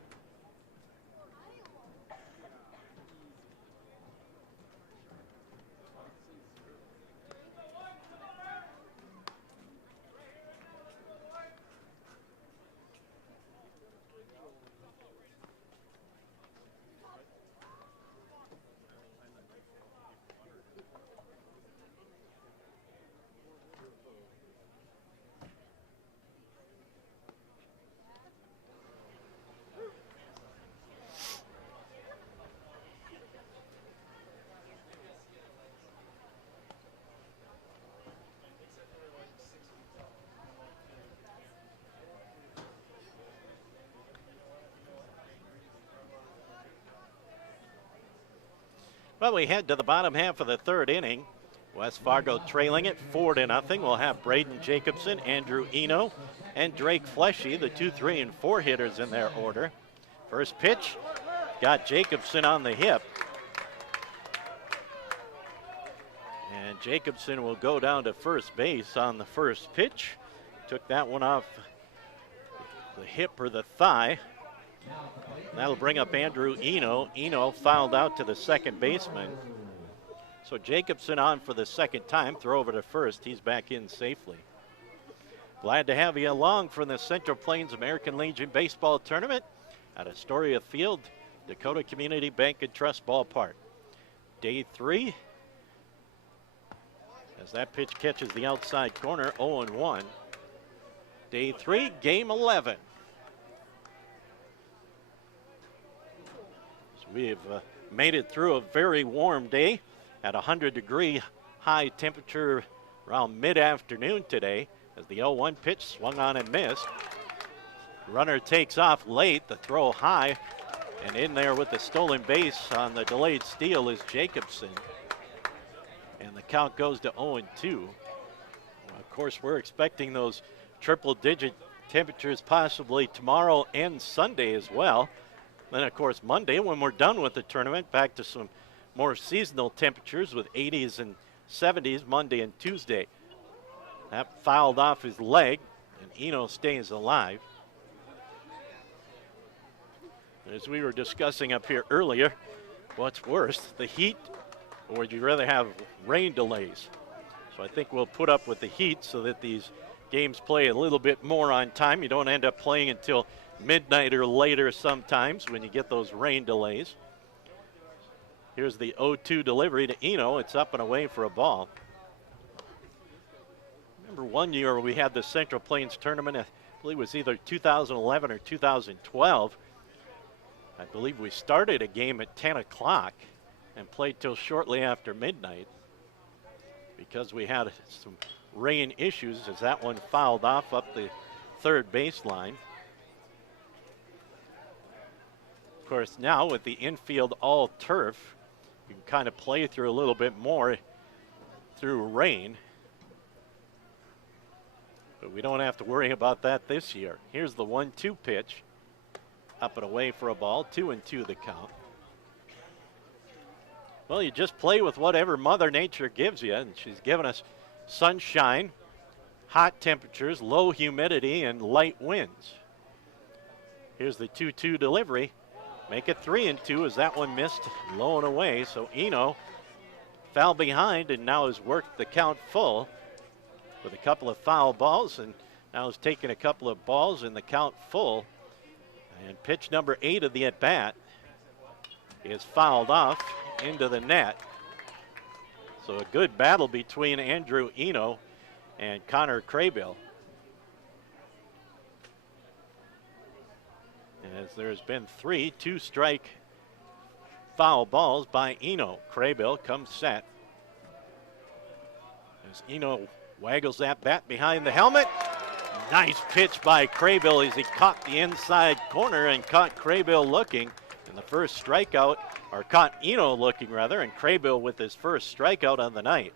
Well, we head to the bottom half of the third inning. West Fargo trailing it 4-0. We'll have Braden Jacobson, Andrew Eno, and Drake Fleshy, the 2, 3, and 4 hitters in their order. First pitch, got Jacobson on the hip. And Jacobson will go down to first base on the first pitch. Took that one off the hip or the thigh. That'll bring up Andrew Eno. Eno fouled out to the second baseman. So Jacobson on for the second time. Throw over to first. He's back in safely. Glad to have you along from the Central Plains American Legion Baseball Tournament at Astoria Field, Dakota Community Bank and Trust Ballpark. Day 3. As that pitch catches the outside corner, 0-1. Day 3, game 11. So we have made it through a very warm day at 100-degree high temperature around mid-afternoon today as the 0-1 pitch swung on and missed. Runner takes off late, the throw high, and in there with the stolen base on the delayed steal is Jacobson. And the count goes to 0-2. Of course, we're expecting those triple-digit temperatures possibly tomorrow and Sunday as well. Then, of course, Monday, when we're done with the tournament, back to some more seasonal temperatures with 80s and 70s Monday and Tuesday. That fouled off his leg, and Eno stays alive. As we were discussing up here earlier, what's worse, the heat, or would you rather have rain delays? So I think we'll put up with the heat so that these games play a little bit more on time. You don't end up playing until midnight or later sometimes when you get those rain delays. Here's the 0-2 delivery to Eno. It's up and away for a ball. Remember one year we had the Central Plains tournament, I believe it was either 2011 or 2012. I believe we started a game at 10 o'clock and played till shortly after midnight because we had some rain issues as that one fouled off up the third baseline. Of course, now with the infield all turf, you can kind of play through a little bit more through rain. But we don't have to worry about that this year. Here's the 1-2 pitch. Up and away for a ball, 2-2 the count. Well, you just play with whatever Mother Nature gives you, and she's given us sunshine, hot temperatures, low humidity, and light winds. Here's the 2-2 delivery. Make it 3-2 as that one missed low and away. So Eno foul behind and now has worked the count full with a couple of foul balls and now has taken a couple of balls in the count full. And pitch number 8 of the at-bat is fouled off into the net. So a good battle between Andrew Eno and Connor Craybill. As there's been 3 two-strike foul balls by Eno. Craybill comes set. As Eno waggles that bat behind the helmet. Nice pitch by Craybill as he caught the inside corner and caught Craybill looking. And the first strikeout, or caught Eno looking rather, and Craybill with his first strikeout on the night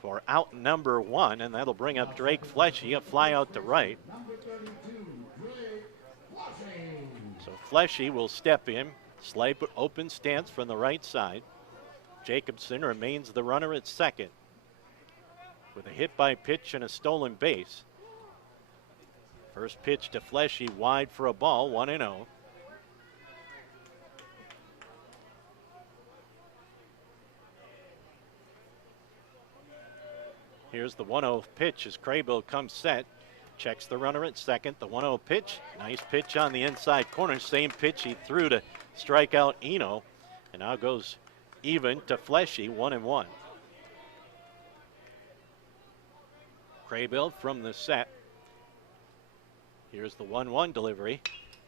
for out number 1, and that'll bring up Drake Fleshy, a fly out to right. So Fleshy will step in, slight open stance from the right side. Jacobson remains the runner at second. with a hit by pitch and a stolen base. First pitch to Fleshy, wide for a ball, 1-0. Here's the 1-0 pitch as Craybill comes set. Checks the runner at second. The 1-0 pitch. Nice pitch on the inside corner. Same pitch he threw to strike out Eno. And now goes even to Fleshy, 1-1. Craybill from the set. Here's the 1-1 delivery.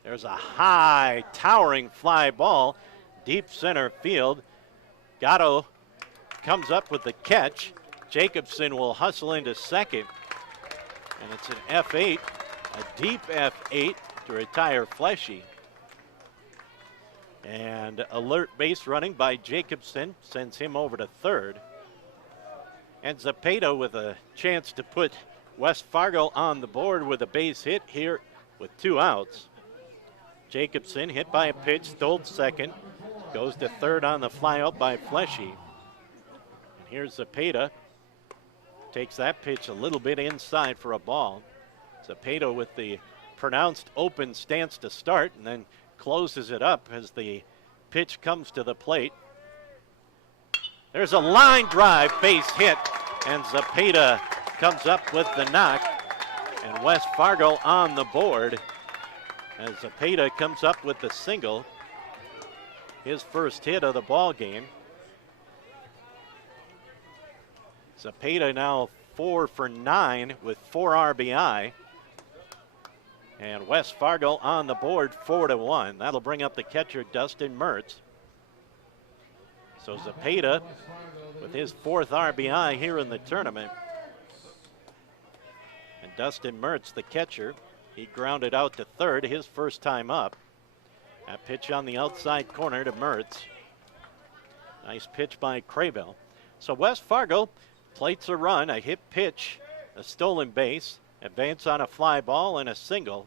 There's a high, towering fly ball, deep center field. Gatto comes up with the catch. Jacobson will hustle into second. And it's an F8, a deep F8 to retire Fleshy. And alert base running by Jacobson sends him over to third. And Zepeda with a chance to put West Fargo on the board with a base hit here with 2 outs. Jacobson hit by a pitch, stole second, goes to third on the flyout by Fleshy. And here's Zepeda. Takes that pitch a little bit inside for a ball. Zepeda with the pronounced open stance to start and then closes it up as the pitch comes to the plate. There's a line drive base hit, and Zepeda comes up with the knock, and West Fargo on the board as Zepeda comes up with the single, his first hit of the ball game. Zepeda now 4 for 9 with 4 RBI. And West Fargo on the board 4-1. That'll bring up the catcher Dustin Mertz. So Zepeda with his 4th RBI here in the tournament. And Dustin Mertz, the catcher, he grounded out to third, his first time up. That pitch on the outside corner to Mertz. Nice pitch by Craybill. So West Fargo plates a run, a hit pitch, a stolen base, advance on a fly ball, and a single.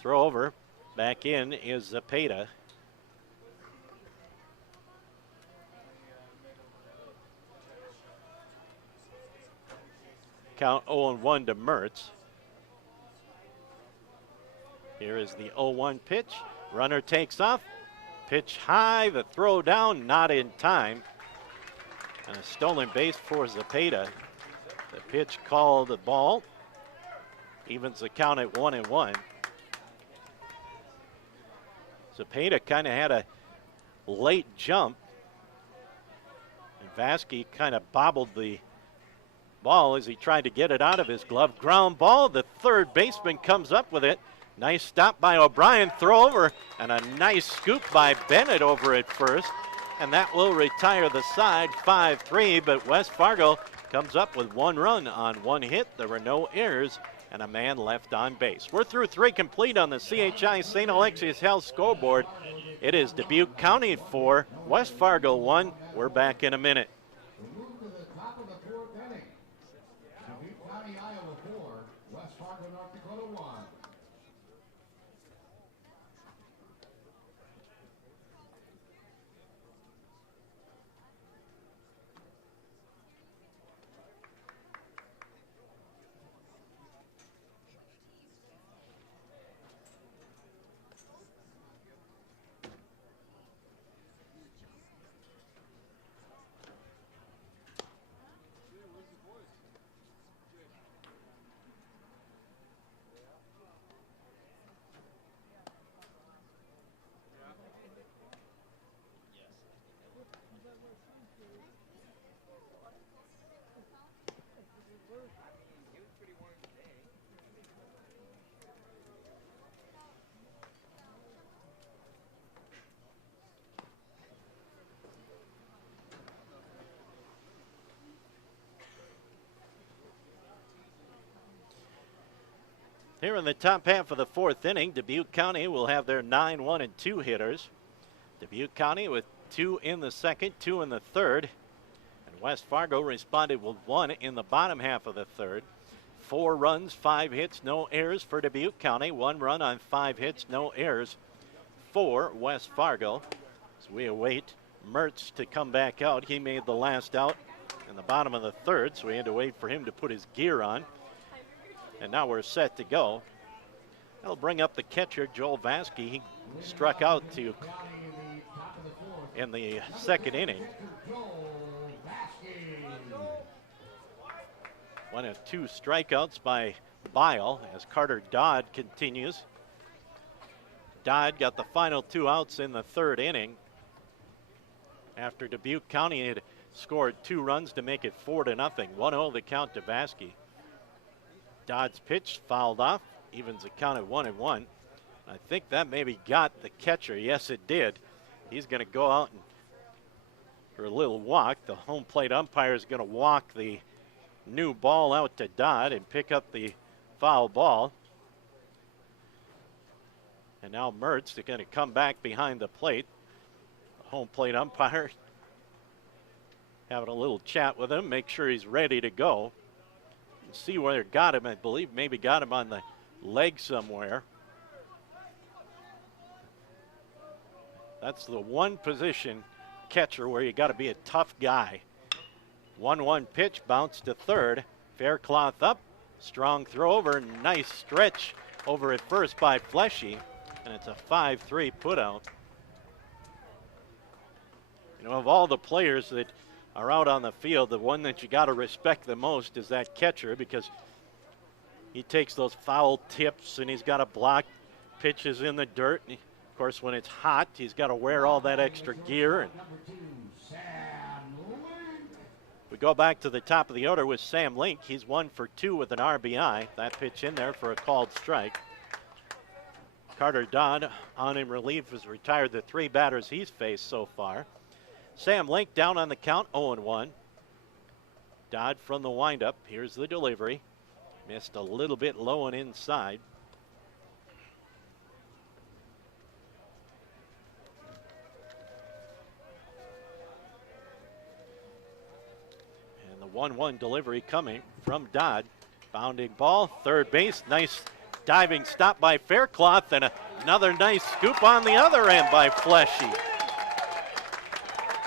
Throw over, back in is Zepeda. Count 0-1 to Mertz. Here is the 0-1 pitch. Runner takes off. Pitch high, the throw down, not in time. And a stolen base for Zepeda. The pitch called a ball. Evens the count at 1-1. Zepeda kind of had a late jump. And Vasky kind of bobbled the ball as he tried to get it out of his glove. Ground ball, the third baseman comes up with it. Nice stop by O'Brien, throw over, and a nice scoop by Bennett over at first. And that will retire the side 5-3, but West Fargo comes up with 1 run on 1 hit. There were no errors and a man left on base. We're through 3 complete on the CHI St. Alexius Health scoreboard. It is Dubuque County 4, West Fargo 1. We're back in a minute. We move to the top of the 4th inning. Dubuque County, Iowa 4, West Fargo, North Dakota 1. Here in the top half of the 4th inning, Dubuque County will have their 9-1 and 2 hitters. Dubuque County with 2 in the 2nd, 2 in the 3rd. And West Fargo responded with 1 in the bottom half of the 3rd. 4 runs, 5 hits, no errors for Dubuque County. 1 run on 5 hits, no errors for West Fargo. As we await Mertz to come back out. He made the last out in the bottom of the third, so we had to wait for him to put his gear on. And now we're set to go. That'll bring up the catcher, Joel Vasky. He struck out in the second inning. One of two strikeouts by Bile as Carter Dodd continues. Dodd got the final 2 outs in the third inning after Dubuque County had scored 2 runs to make it 4-0. 1-0 the count to Vasky. Dodd's pitch fouled off, evens the count at 1-1. I think that maybe got the catcher. Yes, it did. He's going to go out and for a little walk. The home plate umpire is going to walk the new ball out to Dodd and pick up the foul ball. And now Mertz is going to come back behind the plate. The home plate umpire having a little chat with him, make sure he's ready to go. And see where it got him. I believe maybe got him on the leg somewhere. That's the one position, catcher, where you got to be a tough guy. 1-1 pitch, bounce to third. Faircloth up, strong throw over, nice stretch over at first by Fleshy, and it's a 5-3 putout. You know, of all the players that are out on the field, the one that you got to respect the most is that catcher, because he takes those foul tips and he's got to block pitches in the dirt. And of course, when it's hot, he's got to wear all that extra gear. And we go back to the top of the order with Sam Link. He's 1 for 2 with an RBI. That pitch in there for a called strike. Carter Dodd on in relief has retired the 3 batters he's faced so far. Sam Link down on the count, 0-1. Dodd from the windup. Here's the delivery. Missed a little bit low and inside. And the 1-1 delivery coming from Dodd. Bounding ball, third base. Nice diving stop by Faircloth, and another nice scoop on the other end by Fleshy.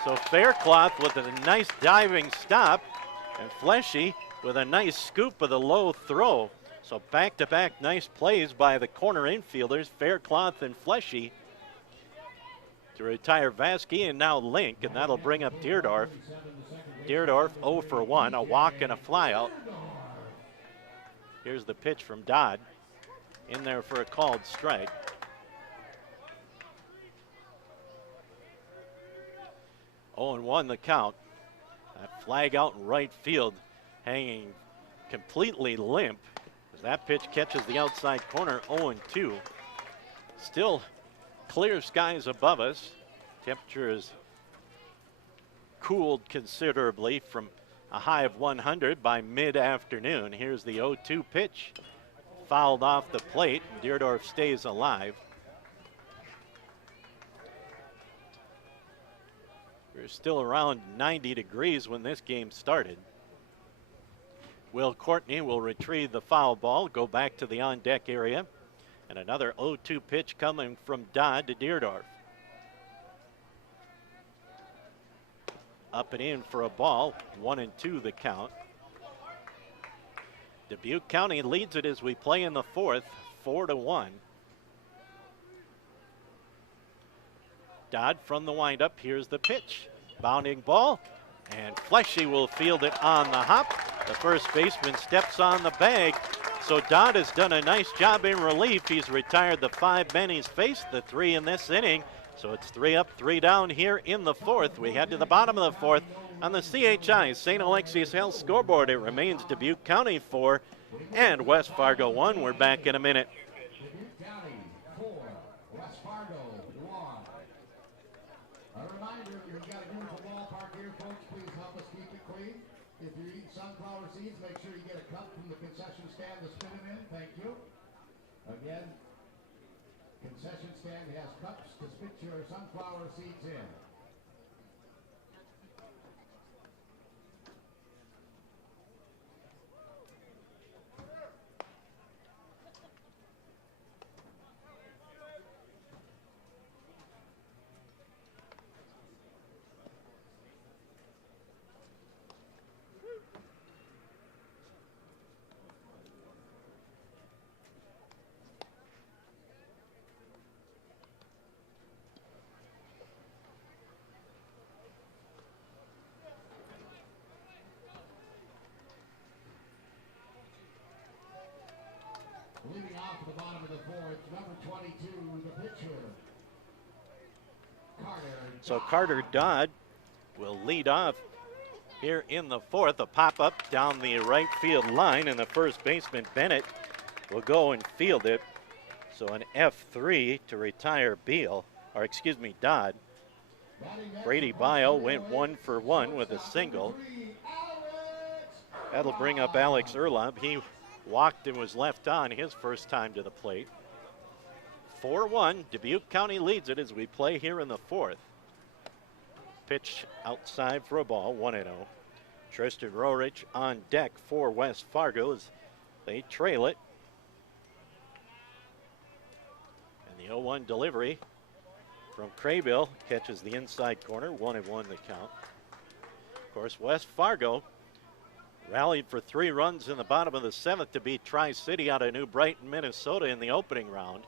So Faircloth with a nice diving stop, and Fleshy with a nice scoop of the low throw. So back-to-back nice plays by the corner infielders, Faircloth and Fleshy, to retire Vasky and now Link, and that'll bring up Deerdorf. Deerdorf 0 for 1, a walk and a flyout. Here's the pitch from Dodd, in there for a called strike. Oh, and 1 the count. That flag out in right field, hanging completely limp as that pitch catches the outside corner. 0-2. Still clear skies above us. Temperature is cooled considerably from a high of 100 by mid-afternoon. Here's the 0-2 pitch. Fouled off the plate. Deerdorf stays alive. We're still around 90 degrees when this game started. Will Courtney will retrieve the foul ball, go back to the on-deck area. And another 0-2 pitch coming from Dodd to Deerdorf. Up and in for a ball, 1-2 the count. Dubuque County leads it as we play in the fourth, 4-1. Dodd from the windup, here's the pitch. Bounding ball, and Fleshy will field it on the hop. The first baseman steps on the bag. So Dodd has done a nice job in relief. He's retired the 5 men he's faced, the 3 in this inning. So it's 3 up, 3 down here in the fourth. We head to the bottom of the fourth on the CHI St. Alexius Health scoreboard. It remains Dubuque County 4 and West Fargo 1. We're back in a minute. Dubuque County 4, West Fargo 1. A reminder, we've got a beautiful ballpark here, folks. Please help us keep it clean. If you eat sunflower seeds, make sure you get a cup from the concession stand to spin them in. Thank you. Again, concession stand has cups to spit your sunflower seeds in. it's number 22, the pitcher, Carter. So Carter Dodd will lead off here in the fourth. A pop-up down the right field line, and the first baseman, Bennett, will go and field it. So an F3 to retire Dodd. Brady Bio went 1 for 1 with a single. That'll bring up Alex Erlob. He walked and was left on his first time to the plate. 4-1, Dubuque County leads it as we play here in the fourth. Pitch outside for a ball, 1-0. Tristan Rorich on deck for West Fargo as they trail it. And the 0-1 delivery from Craybill catches the inside corner, 1-1 the count. Of course, West Fargo rallied for 3 runs in the bottom of the 7th to beat Tri-City out of New Brighton, Minnesota in the opening round.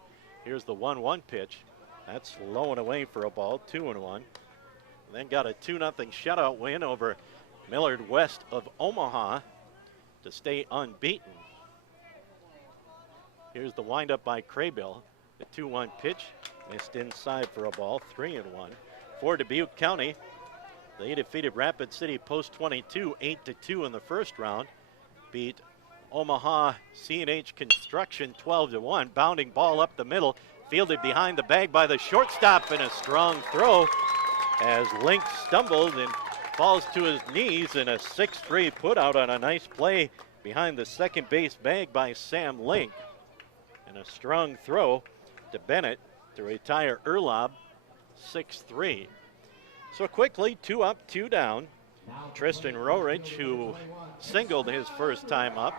Here's the 1-1 pitch. That's low and away for a ball, 2-1. Then got a 2-0 shutout win over Millard West of Omaha to stay unbeaten. Here's the windup by Craybill. The 2-1 pitch missed inside for a ball, 3-1. For Dubuque County, they defeated Rapid City Post 22 8-2 in the first round. Beat Omaha C&H Construction 12-1. Bounding ball up the middle, fielded behind the bag by the shortstop, and a strong throw as Link stumbled and falls to his knees in a 6-3 putout on a nice play behind the second base bag by Sam Link. And a strong throw to Bennett to retire Erlob, 6-3. So quickly, 2 up, 2 down. Tristan Rorich, who singled his first time up,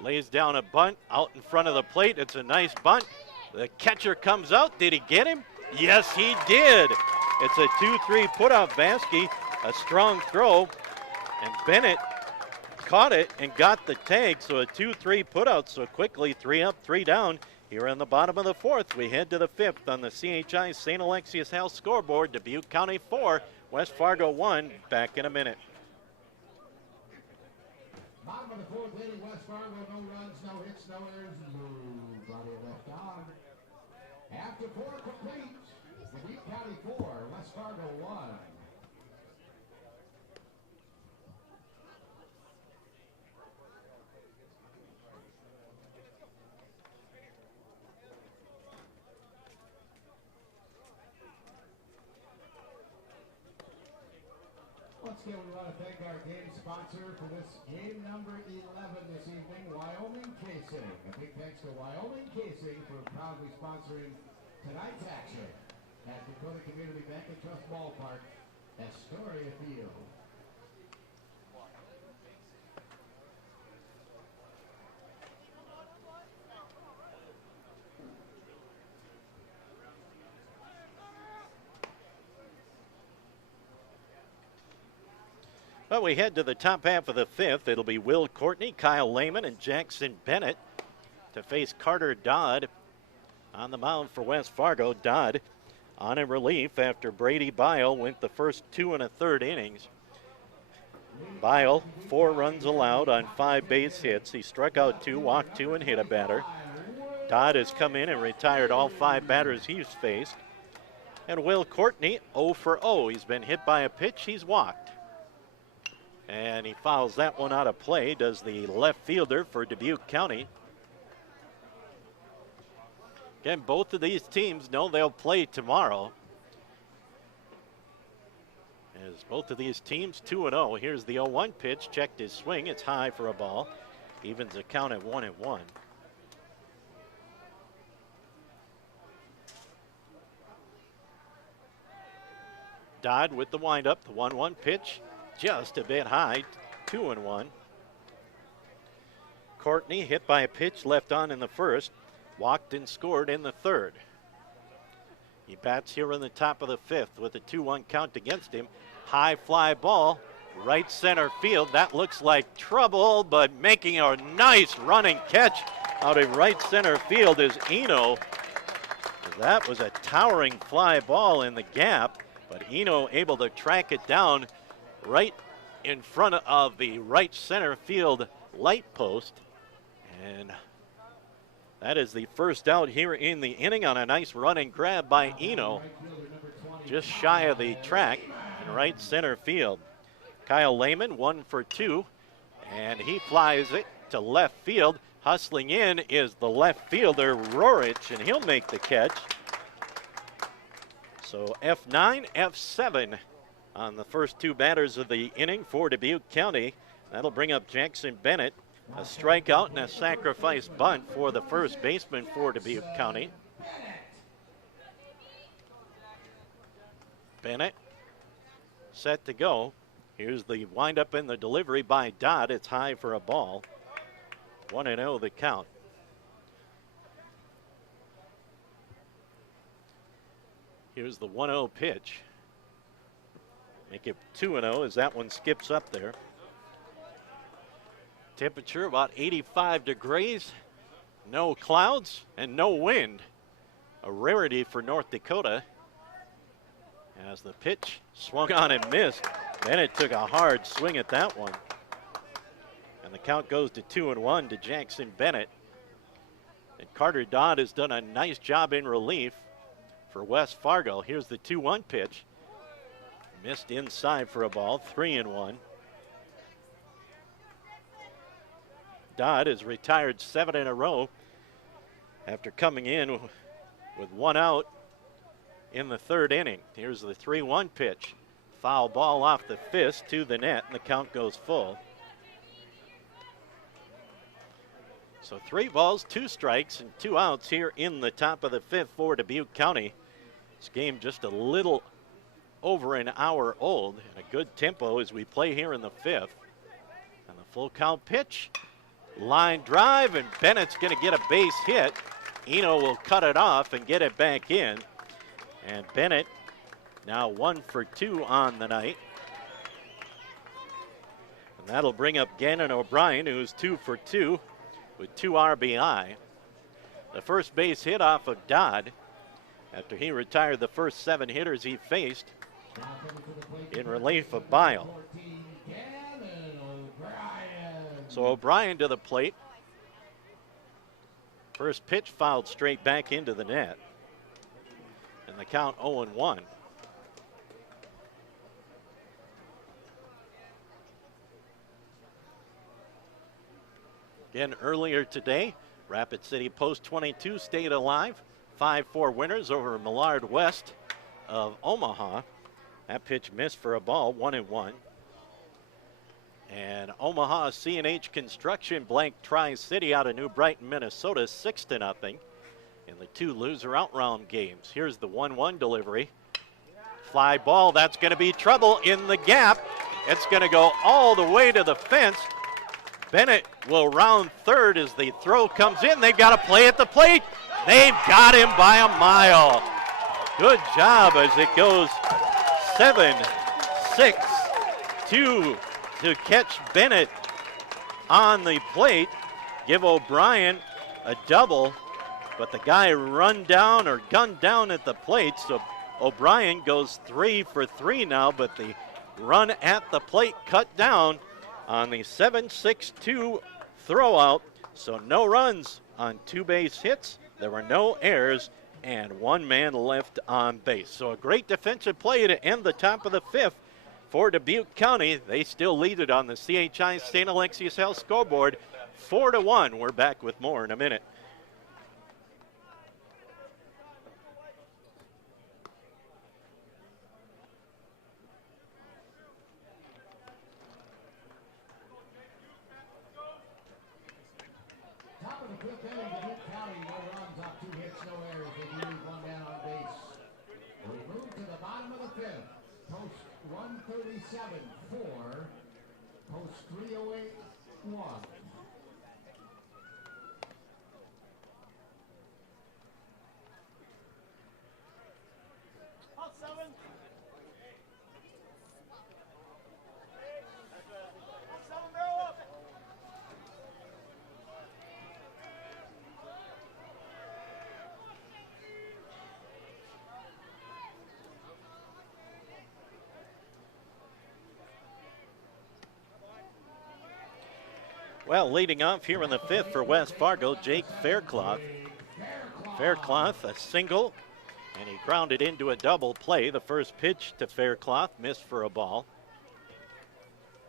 lays down a bunt out in front of the plate. It's a nice bunt. The catcher comes out. Did he get him? Yes, he did. It's a 2-3 putout. Vasky, a strong throw, and Bennett caught it and got the tag. So a 2-3 putout. So quickly, 3 up, 3 down. Here in the bottom of the fourth, we head to the fifth on the CHI St. Alexius House scoreboard. Dubuque County 4, West Fargo 1. Back in a minute. Bottom of the fourth inning, West Fargo, no runs, no hits, no errors, nobody left on. After 4 complete, Dubuque County 4, West Fargo 1. Once again, we want to thank our game sponsor for this game number 11 this evening, Wyoming Casing. A big thanks to Wyoming Casing for proudly sponsoring tonight's action at Dakota Community Bank and Trust Ballpark, Astoria Field. Well, we head to the top half of the fifth. It'll be Will Courtney, Kyle Lehman, and Jackson Bennett to face Carter Dodd on the mound for West Fargo. Dodd on a relief after Brady Bile went the first 2 1/3 innings. Bile, 4 runs allowed on 5 base hits. He struck out 2, walked 2, and hit a batter. Dodd has come in and retired all 5 batters he's faced. And Will Courtney, 0 for 0. He's been hit by a pitch, he's walked. And he fouls that one out of play, does the left fielder for Dubuque County. Again, both of these teams know they'll play tomorrow. As both of these teams 2-0. Here's the 0-1 pitch, checked his swing. It's high for a ball. Evens the count at 1-1. Dodd with the windup, the 1-1 pitch. Just a bit high, 2-1. Courtney hit by a pitch left on in the first, walked and scored in the third. He bats here in the top of the fifth with a 2-1 count against him. High fly ball, right center field. That looks like trouble, but making a nice running catch out of right center field is Eno. That was a towering fly ball in the gap, but Eno able to track it down right in front of the right center field light post. And That is the first out here in the inning on a nice run and grab by Eno, just shy of the track in right center field. Kyle Lehman 1 for 2, and he flies it to left field. Hustling in is the left fielder, Rorich, and he'll make the catch. So F9, F7 on the first two batters of the inning for Dubuque County. That'll bring up Jackson Bennett. A strikeout and a sacrifice bunt for the first baseman for Dubuque County. Bennett set to go. Here's the windup and the delivery by Dodd. It's high for a ball. 1-0 the count. Here's the 1-0 pitch. Make it 2-0 as that one skips up there. Temperature about 85 degrees. No clouds and no wind. A rarity for North Dakota. As the pitch swung on and missed, Bennett took a hard swing at that one. And the count goes to 2-1 to Jackson Bennett. And Carter Dodd has done a nice job in relief for West Fargo. Here's the 2-1 pitch. Missed inside for a ball, 3-1. Dodd has retired 7 in a row after coming in with 1 out in the third inning. Here's the 3-1 pitch. Foul ball off the fist to the net, and the count goes full. So 3 balls, 2 strikes, and 2 outs here in the top of the 5th for Dubuque County. This game just a little over an hour old, and a good tempo as we play here in the 5th. And the full count pitch. Line drive, and Bennett's going to get a base hit. Eno will cut it off and get it back in. And Bennett now 1 for 2 on the night. And that'll bring up Gannon O'Brien, who's 2 for 2 with 2 RBI. The first base hit off of Dodd after he retired the first 7 hitters he faced in relief of Bile. So O'Brien to the plate. First pitch fouled straight back into the net. And the count 0-1. Again, earlier today, Rapid City Post 22 stayed alive. 5-4 winners over Millard West of Omaha. That pitch missed for a ball, 1-1. And Omaha C&H Construction blanked Tri-City out of New Brighton, Minnesota, 6-0 in the 2 loser out round games. Here's the 1-1 delivery. Fly ball, that's going to be trouble in the gap. It's going to go all the way to the fence. Bennett will round third as the throw comes in. They've got to play at the plate. They've got him by a mile. Good job as it goes 7-6-2 to catch Bennett on the plate. Give O'Brien a double, but the guy run down or gunned down at the plate, so O'Brien goes 3 for 3 now, but the run at the plate cut down on the 7-6-2 throw out. So no runs on 2 base hits. There were no errors and 1 man left on base. So a great defensive play to end the top of the 5th for Dubuque County. They still lead it on the CHI St. Alexius Health scoreboard, 4-1. We're back with more in a minute. Top of the 5th inning, Dubuque County, no runs off 2 hits, no errors. They do leave 1 man on base. We move to the bottom of the 5th. Post 137-4, post 308-1. Well, leading off here in the fifth for West Fargo, Jake Faircloth. Faircloth, a single, and he grounded into a double play. The first pitch to Faircloth, missed for a ball.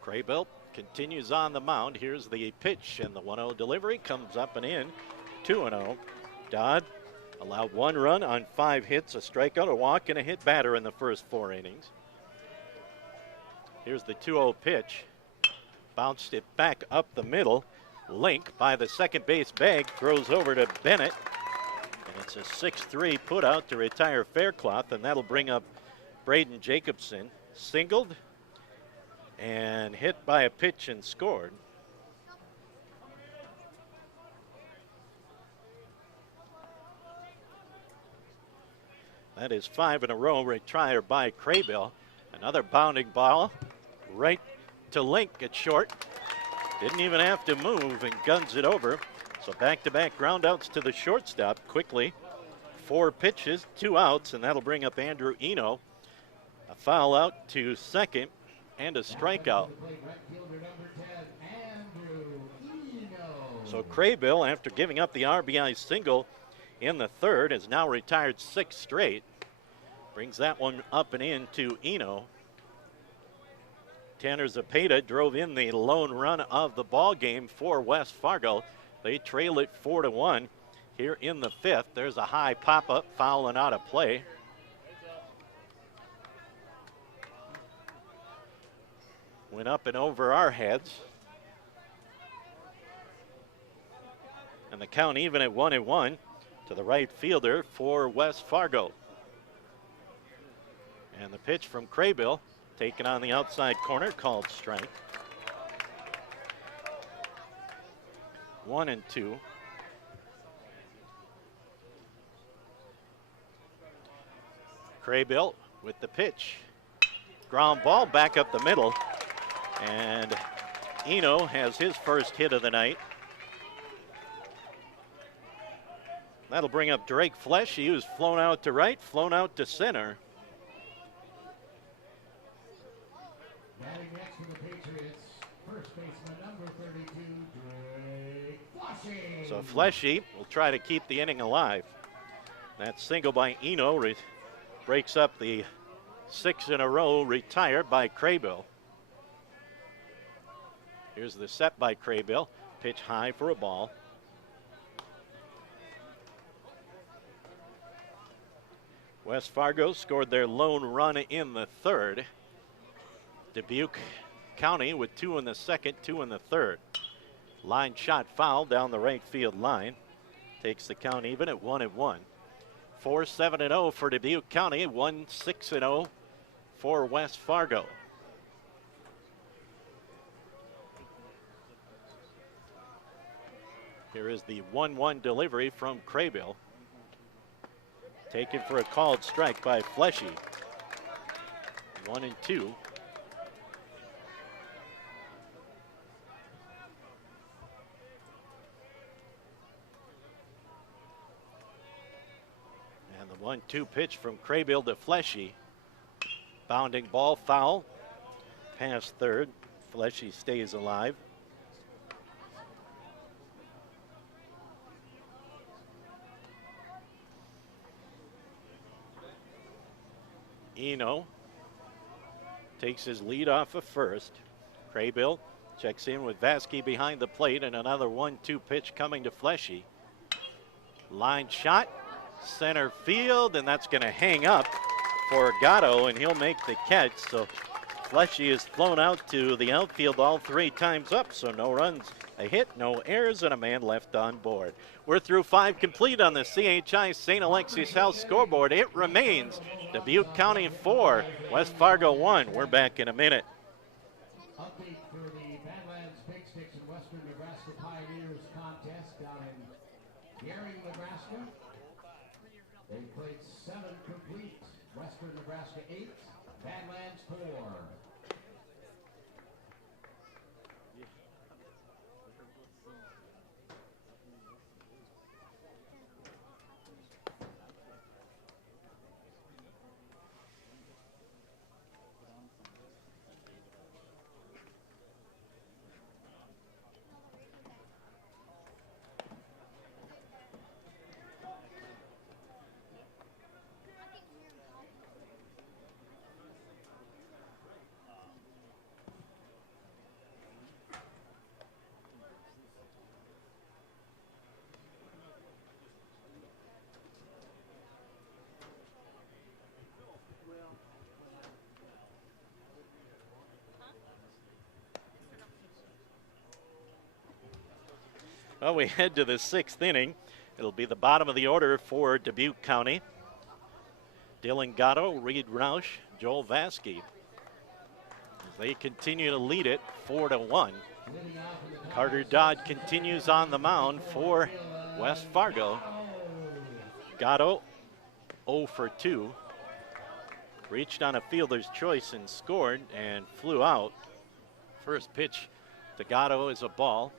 Craybill continues on the mound. Here's the pitch, and the 1-0 delivery comes up and in, 2-0. Dodd allowed 1 run on 5 hits, a strikeout, a walk, and a hit batter in the first 4 innings. Here's the 2-0 pitch. Bounced it back up the middle. Link by the second base bag throws over to Bennett. And it's a 6-3 put out to retire Faircloth, and that'll bring up Braden Jacobson. Singled and hit by a pitch and scored. That is 5 in a row retire by Craybill. Another bounding ball right to Link at short. Didn't even have to move and guns it over. So back-to-back groundouts to the shortstop quickly. 4 pitches, 2 outs, and that'll bring up Andrew Eno. A foul out to second and a strikeout. So Craybill, after giving up the RBI single in the third, has now retired 6 straight. Brings that one up and in to Eno. Tanner Zepeda drove in the lone run of the ball game for West Fargo. They trail it 4-1 here in the fifth. There's a high pop-up, foul and out of play. Went up and over our heads. And the count even at 1-1 to the right fielder for West Fargo. And the pitch from Craybill, taken on the outside corner, called strike. 1-2. Craybill with the pitch. Ground ball back up the middle. And Eno has his first hit of the night. That'll bring up Drake Flesh. He was flown out to right, flown out to center. Batting next for the Patriots, first baseman number 32, Drake Fleshy. So Fleshy will try to keep the inning alive. That single by Eno breaks up the 6 in a row retired by Craybill. Here's the set by Craybill. Pitch high for a ball. West Fargo scored their lone run in the third. Dubuque County with 2 in the second, 2 in the third. Line shot foul down the right field line. Takes the count even at 1-1. 4-7-0 for Dubuque County, 1-6-0 for West Fargo. Here is the 1-1 delivery from Craybill. Taken for a called strike by Fleshy. 1-2. And the 1-2 pitch from Craybill to Fleshy. Bounding ball foul. Past third. Fleshy stays alive. Eno takes his lead off of first. Craybill checks in with Vasky behind the plate, and another 1-2 pitch coming to Fleshy. Line shot, center field, and that's going to hang up for Gatto, and he'll make the catch. So Fleshy is flown out to the outfield all 3 times up, so no runs, a hit, no errors, and a man left on board. We're through 5 complete on the CHI St. Alexius House scoreboard. It remains Dubuque County 4, West Fargo 1. We're back in a minute. Update for the Badlands Big Sticks and Western Nebraska Pioneers contest down in Gary, Nebraska. They played 7 complete. Western Nebraska 8, Badlands 4. Well, we head to the 6th inning. It'll be the bottom of the order for Dubuque County. Dylan Gatto, Reed Roush, Joel Vasky. As they continue to lead it 4-1. Carter Dodd continues on the mound for West Fargo. Gatto 0 for 2. Reached on a fielder's choice and scored and flew out. First pitch to Gatto is a ball.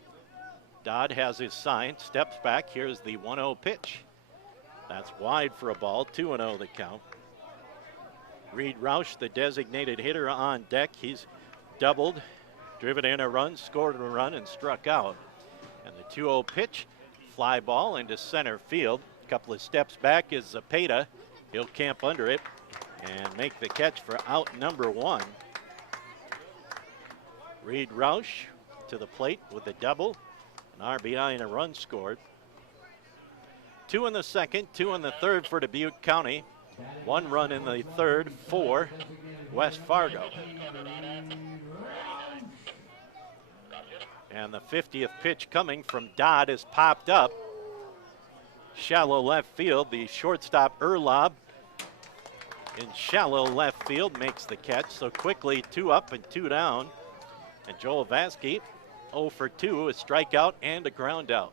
Dodd has his sign, steps back. Here's the 1-0 pitch. That's wide for a ball, 2-0 the count. Reed Roush, the designated hitter, on deck. He's doubled, driven in a run, scored a run, and struck out. And the 2-0 pitch, fly ball into center field. A couple of steps back is Zapata. He'll camp under it and make the catch for out number 1. Reed Roush to the plate with a double. An RBI and a run scored. 2 in the second, 2 in the third for Dubuque County. 1 run in the third for West Fargo. And the 50th pitch coming from Dodd is popped up. Shallow left field. The shortstop Erlob in shallow left field makes the catch. So quickly 2 up and 2 down. And Joel Vasky 0 for 2, a strikeout and a ground out.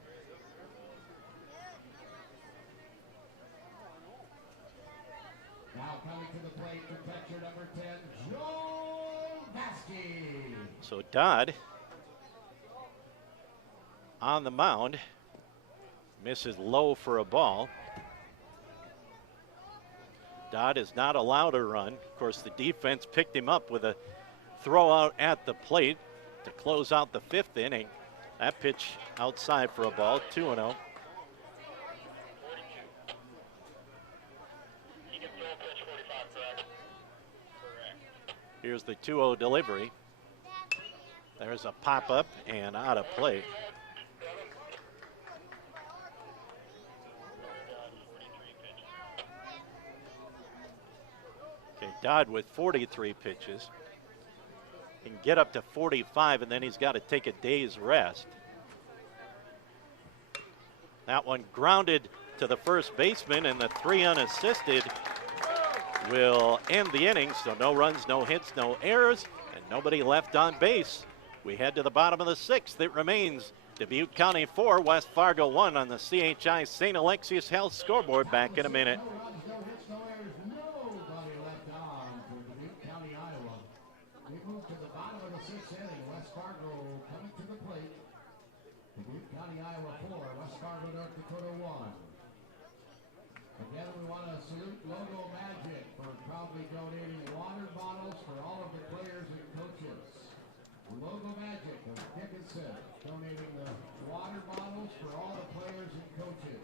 Now coming to the plate for catcher number 10, Joel Vasky. So Dodd on the mound, misses low for a ball. Dodd is not allowed to run. Of course, the defense picked him up with a throw out at the plate to close out the 5th inning. That pitch outside for a ball, 2-0. Here's the 2-0 delivery. There's a pop-up and out of play. Okay, Dodd with 43 pitches. He can get up to 45, and then he's got to take a day's rest. That one grounded to the first baseman, and the 3 unassisted will end the inning. So no runs, no hits, no errors, and nobody left on base. We head to the bottom of the 6th. It remains Dubuque County 4, West Fargo 1 on the CHI St. Alexius Health scoreboard. Back in a minute. No runs, no hits, no errors, nobody left on for Dubuque County, Iowa. We move to the bottom of the 6th inning. West Fargo coming to the plate. Dubuque County, Iowa 4, West Fargo, North Dakota 1. Again, we want to salute Logo Magic for proudly donating water bottles for all of the players and coaches. Logo Magic of Dickinson donating the water bottles for all the players and coaches.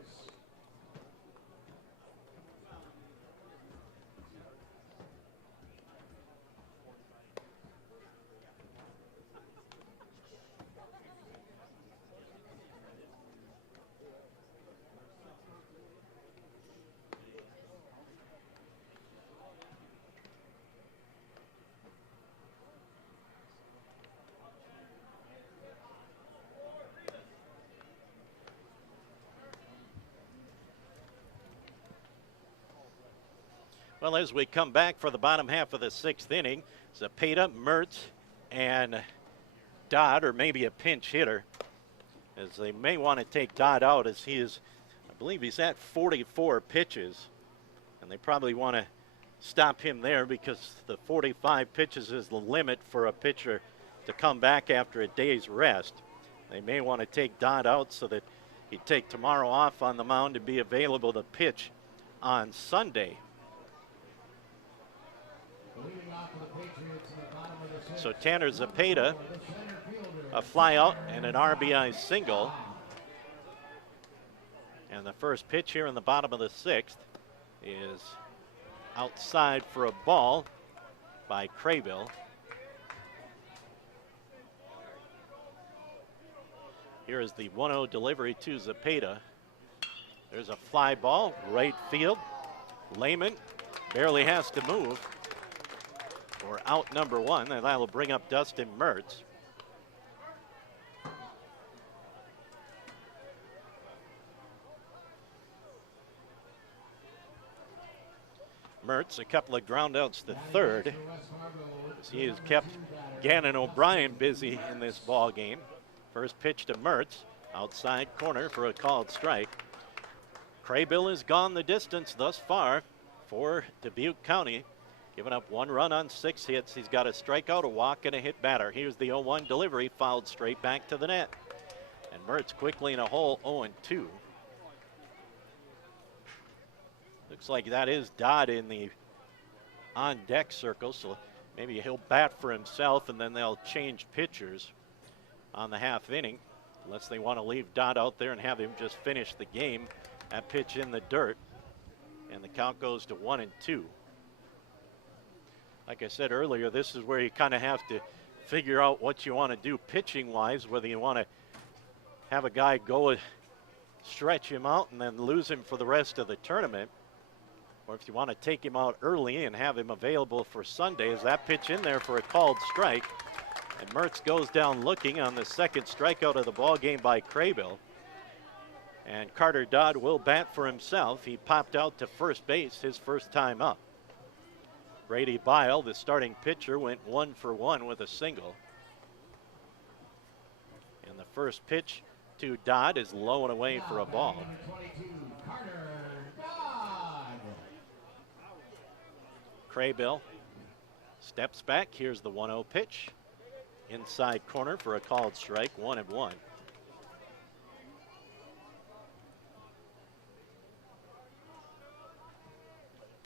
Well, as we come back for the bottom half of the 6th inning, Zapata, Mertz, and Dodd, or maybe a pinch hitter, as they may want to take Dodd out, as he is, I believe he's at 44 pitches, and they probably want to stop him there because the 45 pitches is the limit for a pitcher to come back after a day's rest. They may want to take Dodd out so that he'd take tomorrow off on the mound and be available to pitch on Sunday. So Tanner Zapata, a fly out and an RBI single. And the first pitch here in the bottom of the 6th is outside for a ball by Craybill. Here is the 1-0 delivery to Zapata. There's a fly ball, right field. Lehman barely has to move for out number 1, and that'll bring up Dustin Mertz. Mertz a couple of groundouts to third. He has kept Gannon O'Brien busy in this ball game. First pitch to Mertz, outside corner for a called strike. Craybill has gone the distance thus far for Dubuque County, giving up 1 run on 6 hits. He's got a strikeout, a walk, and a hit batter. Here's the 0-1 delivery, fouled straight back to the net. And Mertz quickly in a hole, 0-2. Looks like that is Dodd in the on-deck circle, so maybe he'll bat for himself, and then they'll change pitchers on the half inning, unless they want to leave Dodd out there and have him just finish the game. That pitch in the dirt, and the count goes to 1-2. Like I said earlier, this is where you kind of have to figure out what you want to do pitching-wise, whether you want to have a guy go stretch him out and then lose him for the rest of the tournament, or if you want to take him out early and have him available for Sunday. Is that pitch in there for a called strike? And Mertz goes down looking on the second strikeout of the ball game by Craybill. And Carter Dodd will bat for himself. He popped out to first base his first time up. Brady Bile, the starting pitcher, went 1 for 1 with a single. And the first pitch to Dodd is low and away for a ball. Craybill steps back. Here's the 1-0 pitch. Inside corner for a called strike, 1-1.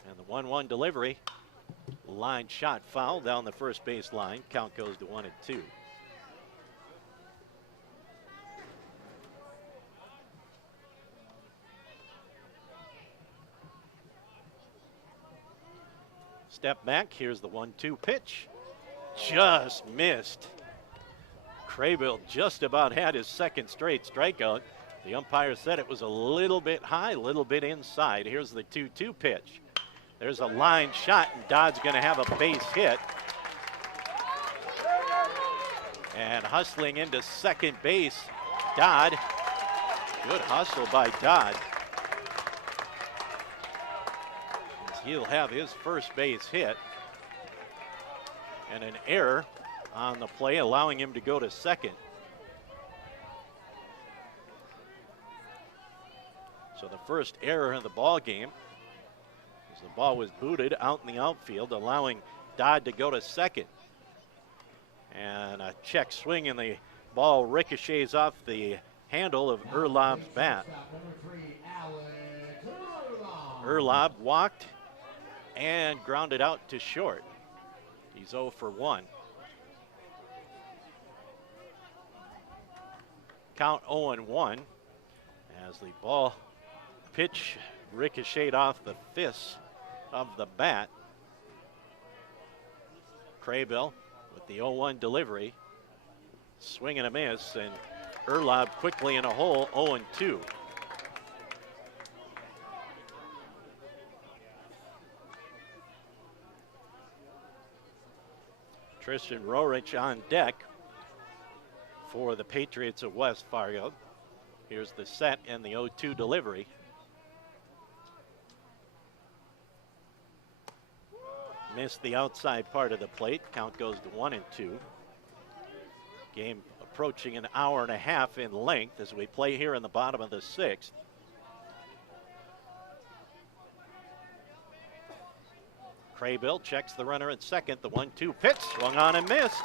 And the 1-1 delivery. Line shot foul down the first base line. Count goes to 1-2. Step back. Here's the 1-2 pitch. Just missed. Craybill just about had his second straight strikeout. The umpire said it was a little bit high, a little bit inside. Here's the 2-2 pitch. There's a line shot, and Dodd's going to have a base hit. And hustling into second base, Dodd. Good hustle by Dodd. He'll have his first base hit. And an error on the play, allowing him to go to second. So the first error in the ball game, as the ball was booted out in the outfield, allowing Dodd to go to second. And a check swing, and the ball ricochets off the handle of Erlob's bat. Erlob walked and grounded out to short. He's 0 for 1. Count 0-1 as the ball pitch ricocheted off the fist of the bat. Craybill with the 0-1 delivery. Swing and a miss, and Erlob quickly in a hole, 0-2. Tristan Rorich on deck for the Patriots of West Fargo. Here's the set and the 0-2 delivery. Missed the outside part of the plate. Count goes to 1-2. Game approaching an hour and a half in length as we play here in the bottom of the 6th. Craybill checks the runner at second. The 1-2 pitch swung on and missed.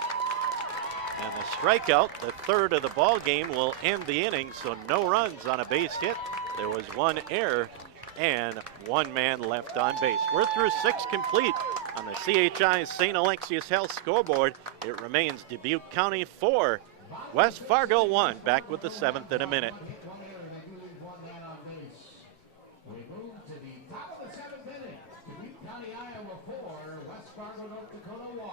And the strikeout, the third of the ball game, will end the inning. So no runs on a base hit. There was one error and one man left on base. We're through 6 complete on the CHI St. Alexius Health scoreboard. It remains Dubuque County 4, West Fargo 1. Back with the 7th in a minute. We move to the top of the 7th inning. Dubuque County, Iowa 4, West Fargo, North Dakota 1.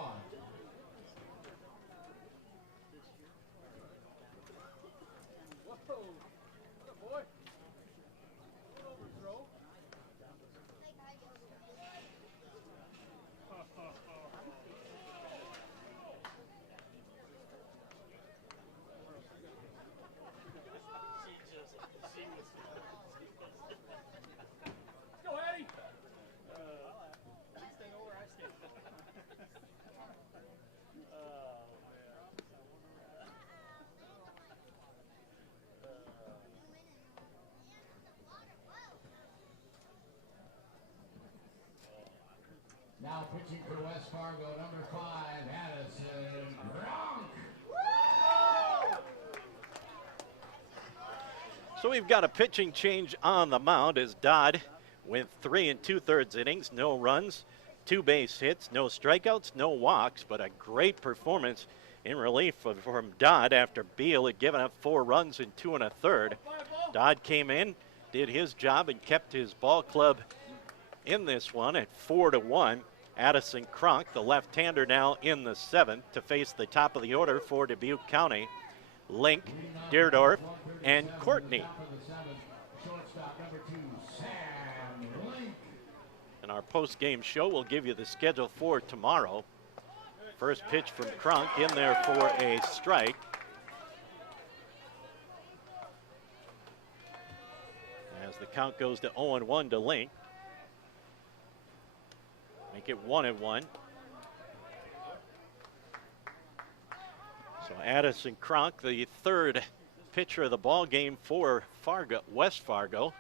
Now pitching for West Fargo, number 5, Addison Kroc. So we've got a pitching change on the mound as Dodd went 3 2/3 innings, no runs, 2 base hits, no strikeouts, no walks, but a great performance in relief from Dodd after Beal had given up 4 runs in 2 1/3. Dodd came in, did his job, and kept his ball club in this one at 4-1. Addison Kroc, the left-hander, now in the 7th to face the top of the order for Dubuque County. Link, Deerdorf, and Courtney. In our post-game show, we'll give you the schedule for tomorrow. First pitch from Kroc in there for a strike. As the count goes to 0-1 to Link. Make it 1-1. So Addison Kroc, the 3rd pitcher of the ball game for Fargo, West Fargo.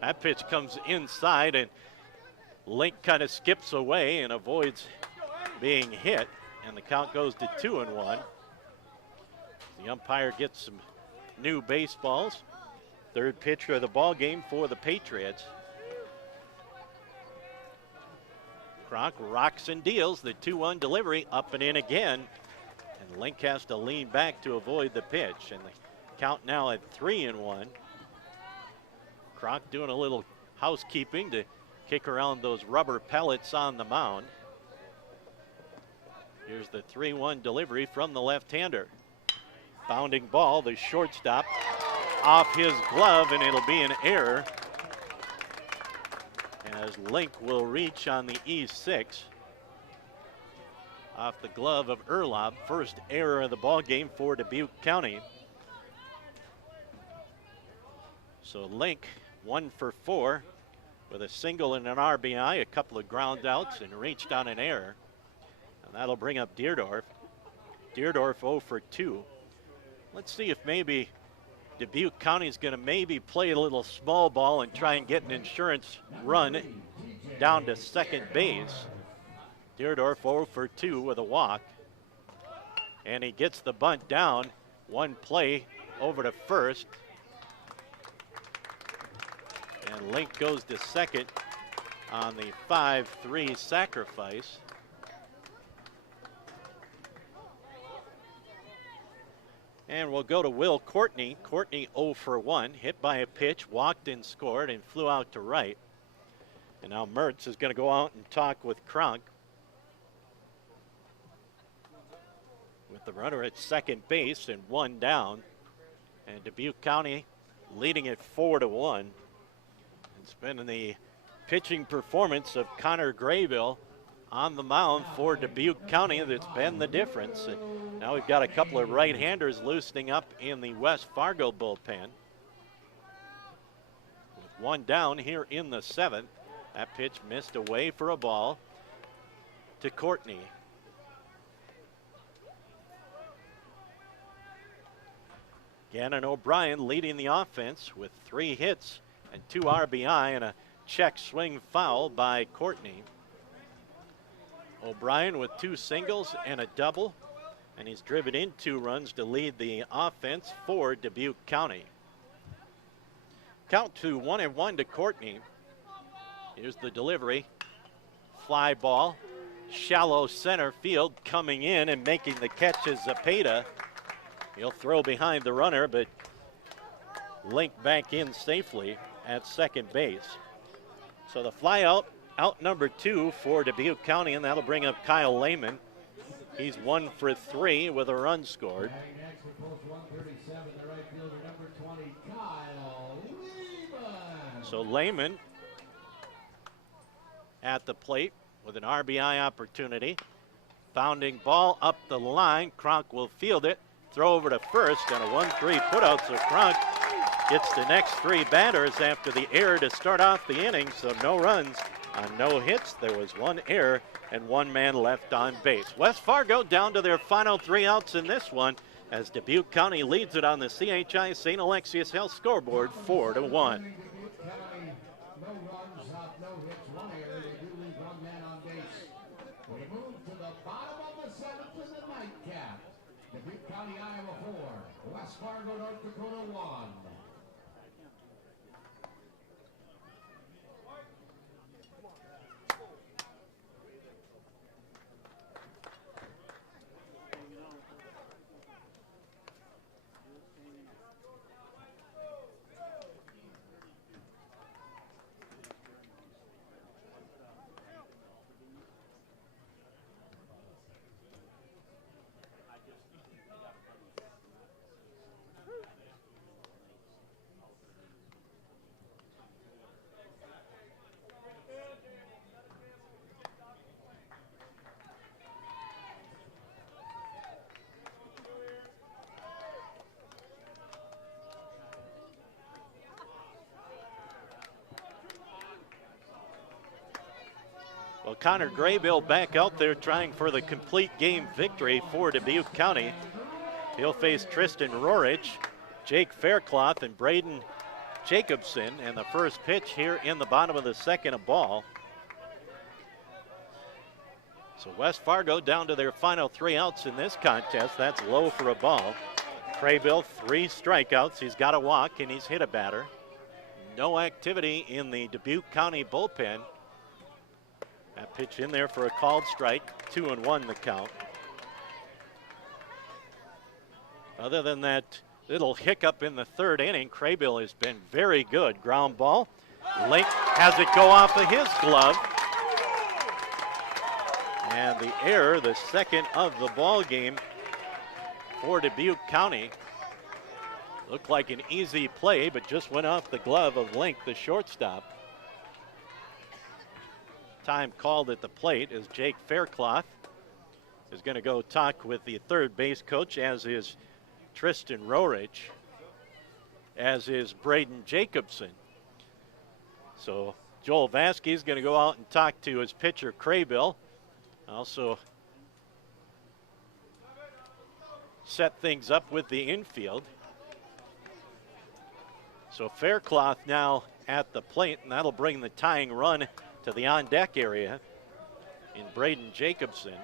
That pitch comes inside, and Link kind of skips away and avoids being hit, and the count goes to 2-1. The umpire gets some new baseballs. 3rd pitcher of the ball game for the Patriots. Kroc rocks and deals the 2-1 delivery, up and in again. And Link has to lean back to avoid the pitch. And the count now at 3-1. Kroc doing a little housekeeping to kick around those rubber pellets on the mound. Here's the 3-1 delivery from the left-hander. Bounding ball, the shortstop off his glove, and it'll be an error. As Link will reach on the E6 off the glove of Erlob. First error of the ball game for Dubuque County. So Link 1 for 4 with a single and an RBI, a couple of ground outs, and reached on an error. And that'll bring up Deerdorf. Deerdorf 0 for 2. Let's see if maybe Dubuque County is going to maybe play a little small ball and try and get an insurance run down to second base. Deerdorf 0 for 2 with a walk. And he gets the bunt down. One play over to first. And Link goes to second on the 5-3 sacrifice. And we'll go to Will Courtney. Courtney 0 for 1, hit by a pitch, walked and scored, and flew out to right. And now Mertz is going to go out and talk with Kroc. With the runner at second base and 1 down. And Dubuque County leading it 4-1. It's been the pitching performance of Connor Graybill on the mound for Dubuque County that's been the difference. And now we've got a couple of right-handers loosening up in the West Fargo bullpen. With 1 down here in the 7th. That pitch missed away for a ball to Courtney. Gannon O'Brien leading the offense with 3 hits and 2 RBI and a check swing foul by Courtney. O'Brien with 2 singles and a double, and he's driven in 2 runs to lead the offense for Dubuque County. Count to 1-1 to Courtney. Here's the delivery. Fly ball, shallow center field, coming in and making the catch is Zepeda. He'll throw behind the runner, but Link back in safely at second base. So the fly out number 2 for Dubuque County, and that'll bring up Kyle Lehman. He's 1 for 3 with a run scored. Next for post 137, the right fielder, number 20, Kyle Lehman. So Lehman at the plate with an RBI opportunity. Bounding ball up the line. Kroc will field it. Throw over to first and a 1-3 putout. So Kroc gets the next 3 batters after the error to start off the inning. So no runs on no hits. There was 1 error and 1 man left on base. West Fargo down to their final 3 outs in this one as Dubuque County leads it on the CHI St. Alexius Health scoreboard 4-1. No runs, no hits, 1 error. They do leave 1 man on West Fargo, North Dakota 1. Well, Connor Graybill back out there trying for the complete game victory for Dubuque County. He'll face Tristan Rorich, Jake Faircloth, and Braden Jacobson. And the first pitch here in the bottom of the second, a ball. So West Fargo down to their final 3 outs in this contest. That's low for a ball. Graybill, 3 strikeouts. He's got a walk and he's hit a batter. No activity in the Dubuque County bullpen. That pitch in there for a called strike, 2-1 the count. Other than that little hiccup in the third inning, Graybill has been very good. Ground ball. Link has it go off of his glove. And the error, the second of the ball game for Dubuque County. Looked like an easy play, but just went off the glove of Link, the shortstop. Time called at the plate as Jake Faircloth is going to go talk with the third base coach, as is Tristan Rorich, as is Braden Jacobson. So Joel Vasquez is going to go out and talk to his pitcher, Graybill. Also set things up with the infield. So Faircloth now at the plate, and that'll bring the tying run to the on-deck area in Braden Jacobson,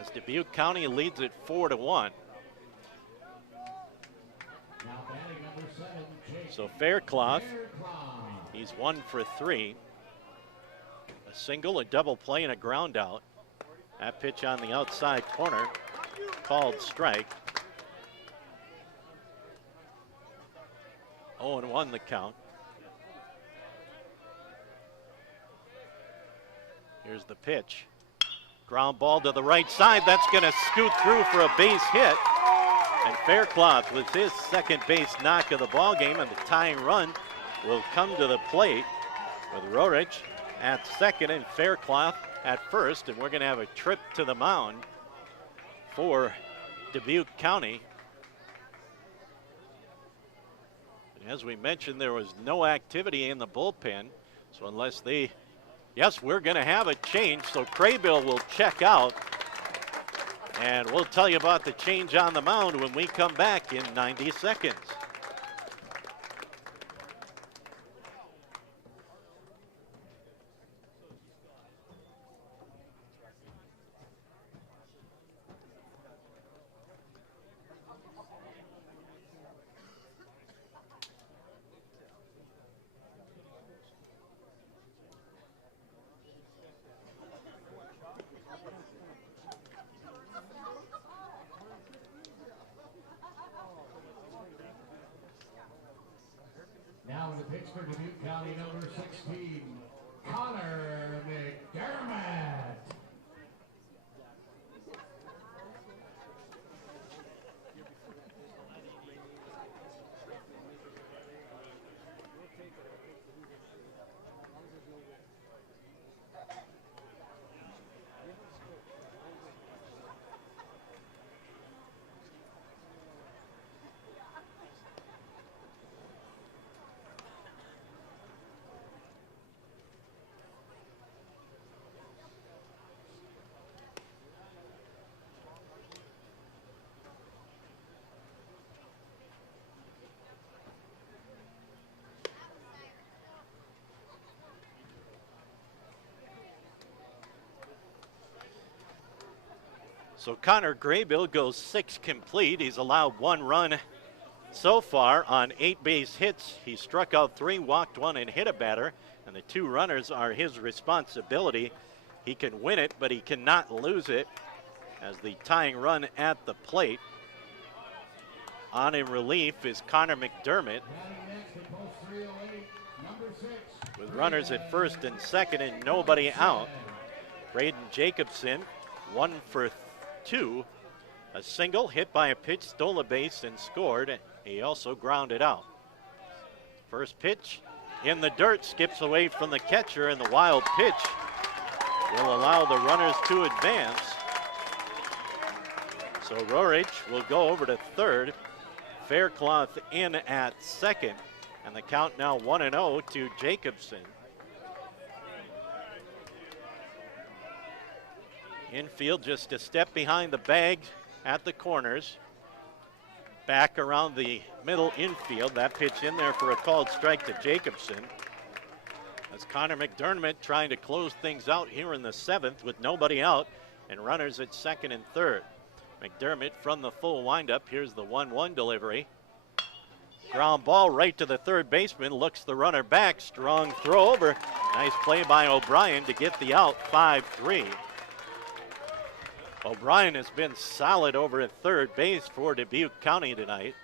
as Dubuque County leads it 4-1. So Faircloth, he's 1 for 3. A single, a double play, and a ground out. That pitch on the outside corner, called strike. 0-1 the count. Here's the pitch. Ground ball to the right side. That's going to scoot through for a base hit. And Faircloth with his second base knock of the ball game, and the tying run will come to the plate with Rorich at second and Faircloth at first. And we're going to have a trip to the mound for Dubuque County. And as we mentioned, there was no activity in the bullpen. So unless they... Yes, we're going to have a change, so Graybill will check out. And we'll tell you about the change on the mound when we come back in 90 seconds. Now in the pitch for Dubuque County, number 16, Connor Mcdermott. So Connor Graybill goes 6 complete. He's allowed 1 run so far on 8 base hits. He struck out 3, walked 1, and hit a batter. And the 2 runners are his responsibility. He can win it, but he cannot lose it, as the tying run at the plate. On in relief is Connor McDermott, with runners at first and second and nobody out. Braden Jacobson, 1 for 2. A single, hit by a pitch, stole a base and scored. He also grounded out. First pitch in the dirt, skips away from the catcher, and the wild pitch will allow the runners to advance. So Rorich will go over to third. Faircloth in at second, and the count now 1-0 to Jacobson. Infield just a step behind the bag at the corners. Back around the middle infield. That pitch in there for a called strike to Jacobson. That's Connor McDermott trying to close things out here in the 7th with nobody out and runners at second and third. McDermott from the full windup. Here's the 1-1 delivery. Ground ball right to the third baseman. Looks the runner back. Strong throw over. Nice play by O'Brien to get the out. 5-3. O'Brien has been solid over at third base for Dubuque County tonight.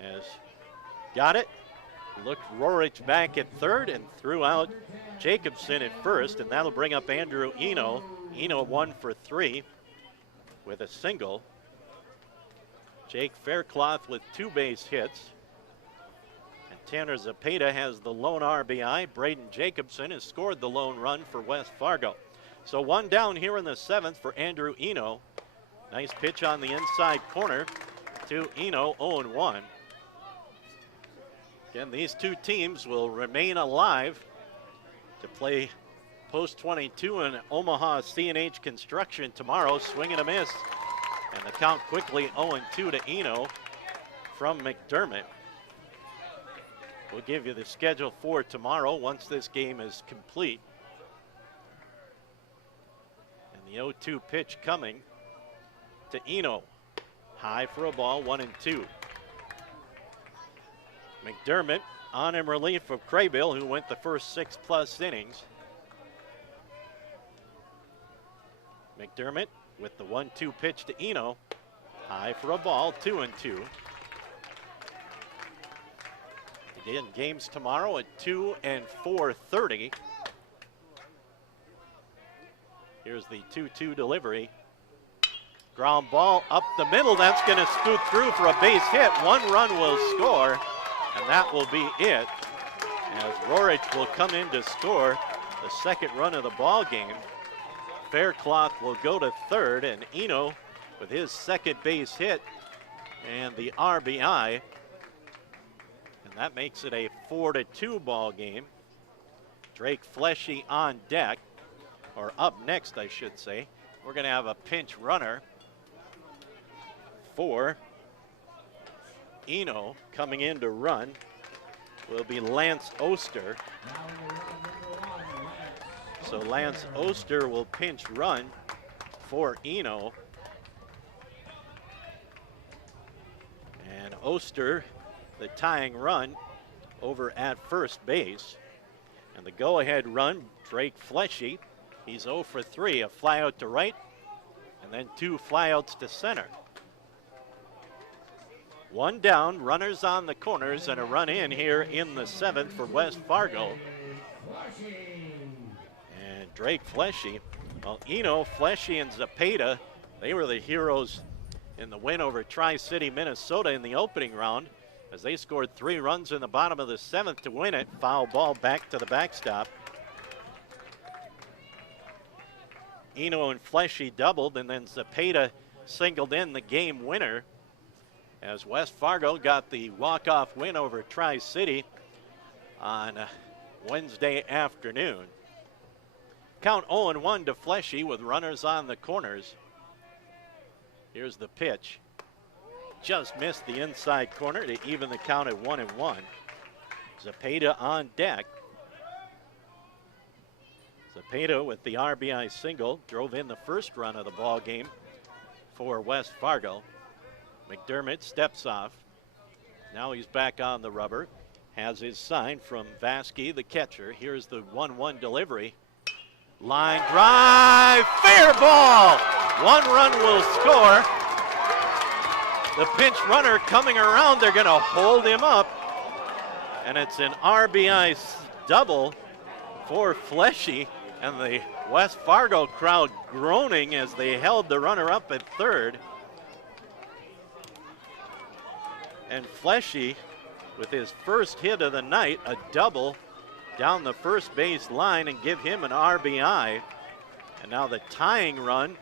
As got it. Looked Rorich back at third and threw out Jacobson at first, and that'll bring up Andrew Eno. Eno 1 for 3. With a single. Jake Faircloth with 2 base hits. And Tanner Zepeda has the lone RBI. Braden Jacobson has scored the lone run for West Fargo. So 1 down here in the 7th for Andrew Eno. Nice pitch on the inside corner to Eno, 0-1. Again, these 2 teams will remain alive to play Post 22 in Omaha C&H Construction tomorrow. Swing and a miss. And the count quickly 0-2 to Eno from McDermott. We'll give you the schedule for tomorrow once this game is complete. And the 0-2 pitch coming to Eno. High for a ball, 1-2. McDermott on in relief of Craybill, who went the first 6+ innings. McDermott with the 1-2 pitch to Eno. High for a ball, 2-2. Again, games tomorrow at 2 and 4:30. Here's the 2-2 delivery. Ground ball up the middle. That's going to scoot through for a base hit. 1 run will score, and that will be it. As Rorich will come in to score the 2nd run of the ball game. Faircloth will go to third, and Eno with his 2nd base hit and the RBI. And that makes it a 4-2 ball game. Drake Fleshy on deck, or up next, I should say. We're going to have a pinch runner for Eno. Coming in to run will be Lance Oster. So Lance Oster will pinch run for Eno. And Oster, the tying run over at first base. And the go-ahead run, Drake Fleshy. He's 0 for 3, a fly out to right, and then 2 flyouts to center. 1 down, runners on the corners, and a run in here in the 7th for West Fargo. And Drake Fleshy, well, Eno, Fleshy, and Zepeda, they were the heroes in the win over Tri-City, Minnesota in the opening round, as they scored 3 runs in the bottom of the 7th to win it. Foul ball back to the backstop. Eno and Fleshy doubled, and then Zepeda singled in the game winner, as West Fargo got the walk-off win over Tri-City on Wednesday afternoon. Count 0-1 to Fleshy with runners on the corners. Here's the pitch. Just missed the inside corner to even the count at 1-1. Zepeda on deck. Zepeda with the RBI single drove in the first run of the ball game for West Fargo. McDermott steps off. Now he's back on the rubber. Has his sign from Vasky, the catcher. Here's the 1-1 delivery. Line drive, fair ball. 1 run will score. The pinch runner coming around, they're going to hold him up. And it's an RBI double for Fleshy, and the West Fargo crowd groaning as they held the runner up at third. And Fleshy, with his first hit of the night, a double down the first base line and give him an RBI. And now the tying run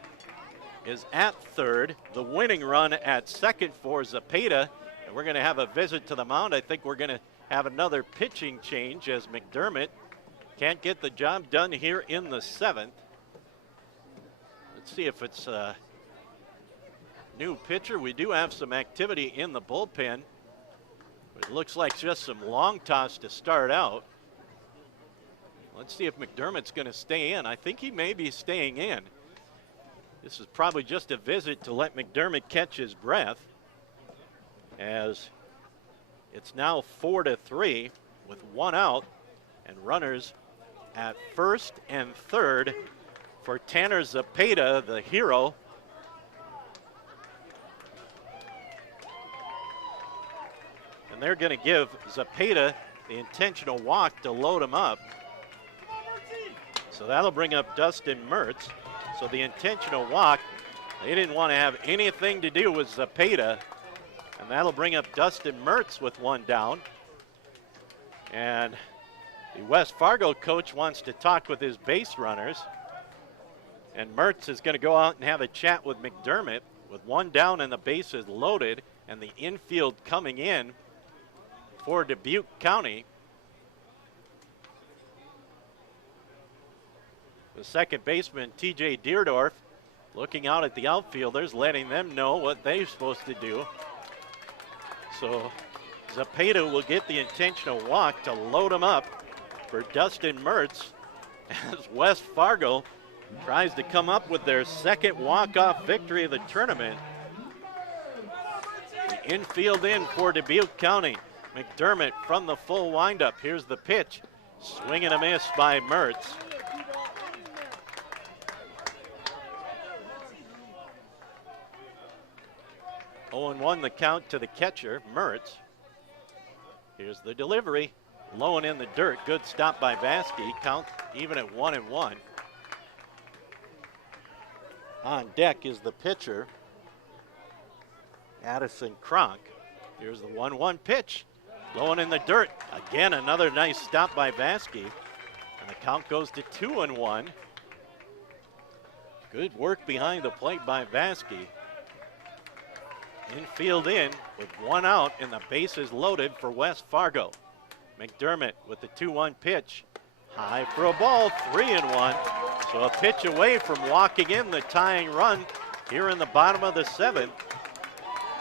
is at third, the winning run at second for Zepeda, and we're going to have a visit to the mound. I think we're going to have another pitching change as McDermott can't get the job done here in the 7th. Let's see if it's a new pitcher. We do have some activity in the bullpen. It looks like just some long toss to start out. Let's see if McDermott's going to stay in. I think he may be staying in. This is probably just a visit to let McDermott catch his breath, as it's now 4-3 with 1 out and runners at first and third for Tanner Zepeda, the hero. And they're going to give Zepeda the intentional walk to load him up. So that'll bring up Dustin Mertz. So the intentional walk, they didn't want to have anything to do with Zepeda. And that'll bring up Dustin Mertz with 1 down. And the West Fargo coach wants to talk with his base runners. And Mertz is going to go out and have a chat with McDermott with 1 down and the bases loaded and the infield coming in for Dubuque County. The second baseman, TJ Deerdorf, looking out at the outfielders, letting them know what they're supposed to do. So Zepeda will get the intentional walk to load him up for Dustin Mertz as West Fargo tries to come up with their second walk-off victory of the tournament. The infield in for Dubuque County. McDermott from the full windup. Here's the pitch. Swing and a miss by Mertz. 0-1 the count to the catcher, Mertz. Here's the delivery. Low and in the dirt. Good stop by Vasky. Count even at 1-1. On deck is the pitcher, Addison Kroc. Here's the 1-1 pitch. Low and in the dirt. Again, another nice stop by Vasky. And the count goes to 2-1. Good work behind the plate by Vasky. Infield in with 1 out and the bases loaded for West Fargo. McDermott with the 2-1 pitch. High for a ball, 3-1. So a pitch away from walking in the tying run here in the bottom of the 7th.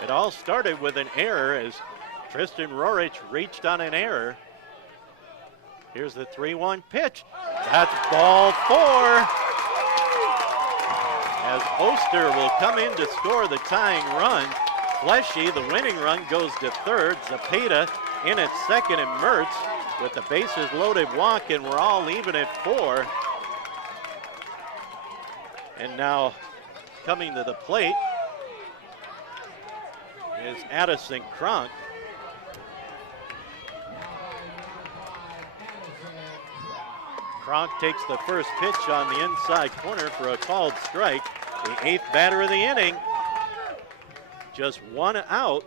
It all started with an error as Tristan Rorich reached on an error. Here's the 3-1 pitch. That's ball 4. As Oster will come in to score the tying run. Fleshy, the winning run, goes to third. Zepeda in at second, and Mertz with the bases loaded walk, and we're all even at 4. And now coming to the plate is Addison Kroc. Kroc takes the first pitch on the inside corner for a called strike. The 8th batter of the inning. Just 1 out.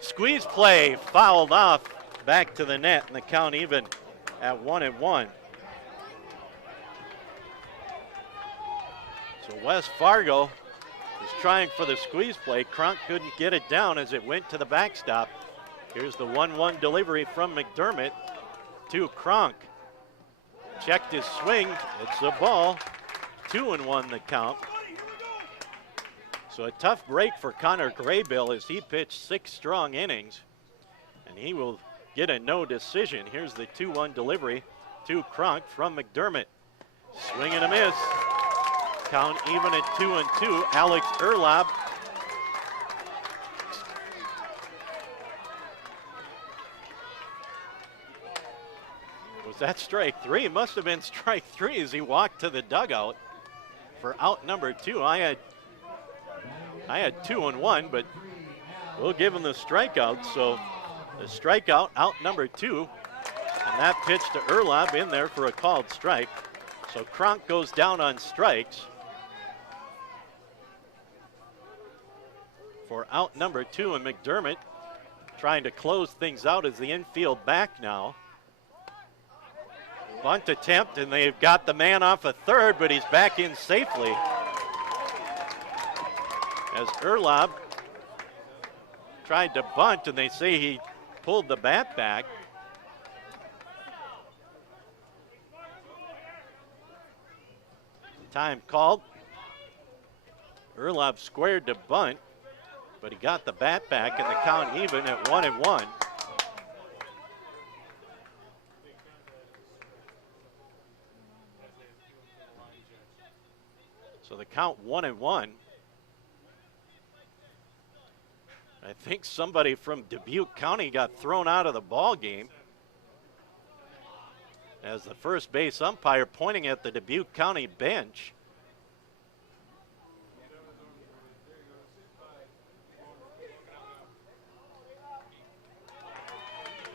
Squeeze play fouled off back to the net, and the count even at 1-1. So West Fargo is trying for the squeeze play. Kroc couldn't get it down as it went to the backstop. Here's the 1-1 delivery from McDermott to Kroc. Checked his swing. It's a ball. 2-1 the count. So a tough break for Connor Graybill as he pitched 6 strong innings. And he will get a no decision. Here's the 2-1 delivery to Kroc from McDermott. Swing and a miss. Count even at 2-2. Alex Erlob was that strike three? Must have been strike three as he walked to the dugout for out number 2. I had 2-1, but we'll give him the strikeout. So the strikeout, out number 2, and that pitch to Erlob in there for a called strike. So Kroc goes down on strikes for out number 2, and Mcdermott trying to close things out as the infield back now. Bunt attempt, and they've got the man off a third, but he's back in safely. As Erlob tried to bunt, and they say he pulled the bat back. Time called. Erlob squared to bunt, but he got the bat back, and the count even at 1-1. So the count 1-1. I think somebody from Dubuque County got thrown out of the ball game, as the first base umpire pointing at the Dubuque County bench.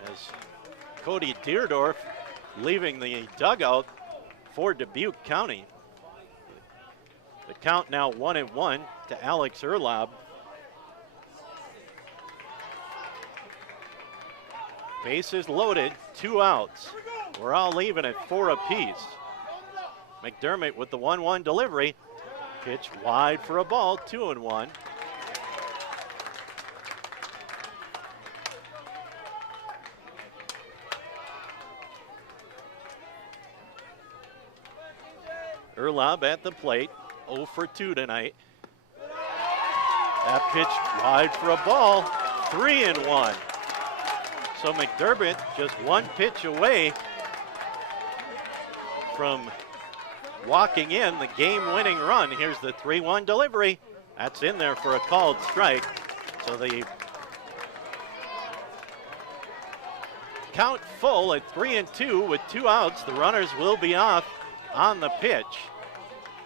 As Cody Deerdorf leaving the dugout for Dubuque County. The count now 1-1 to Alex Erlob. Bases loaded, 2 outs. We're all leaving at 4 apiece. Mcdermott with the 1-1 delivery. Pitch wide for a ball, 2-1. Erlob at the plate, 0 for 2 tonight. That pitch wide for a ball, 3-1. So Mcdermott just 1 pitch away from walking in the game-winning run. Here's the 3-1 delivery. That's in there for a called strike. So the count full at 3-2 with 2 outs. The runners will be off on the pitch.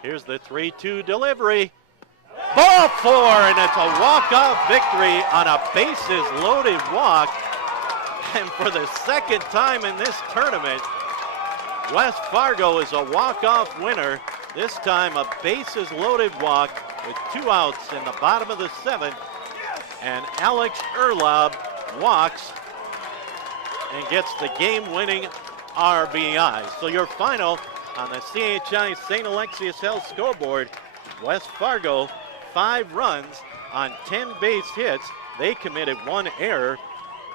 Here's the 3-2 delivery. Ball 4, and it's a walk-off victory on a bases-loaded walk. And for the second time in this tournament, West Fargo is a walk-off winner. This time a bases-loaded walk with 2 outs in the bottom of the 7th. And Alex Erlob walks and gets the game-winning RBI. So your final on the CHI St. Alexius Health scoreboard, West Fargo 5 runs on 10 base hits. They committed 1 error.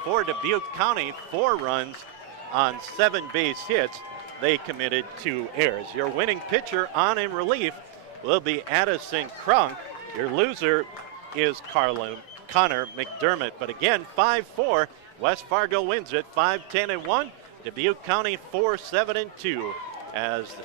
For Dubuque County, 4 runs on 7 base hits. They committed 2 errors. Your winning pitcher on in relief will be Addison Kroc. Your loser is Connor Mcdermott. But again, 5-4. West Fargo wins it 5-10-1. Dubuque County 4-7-2. As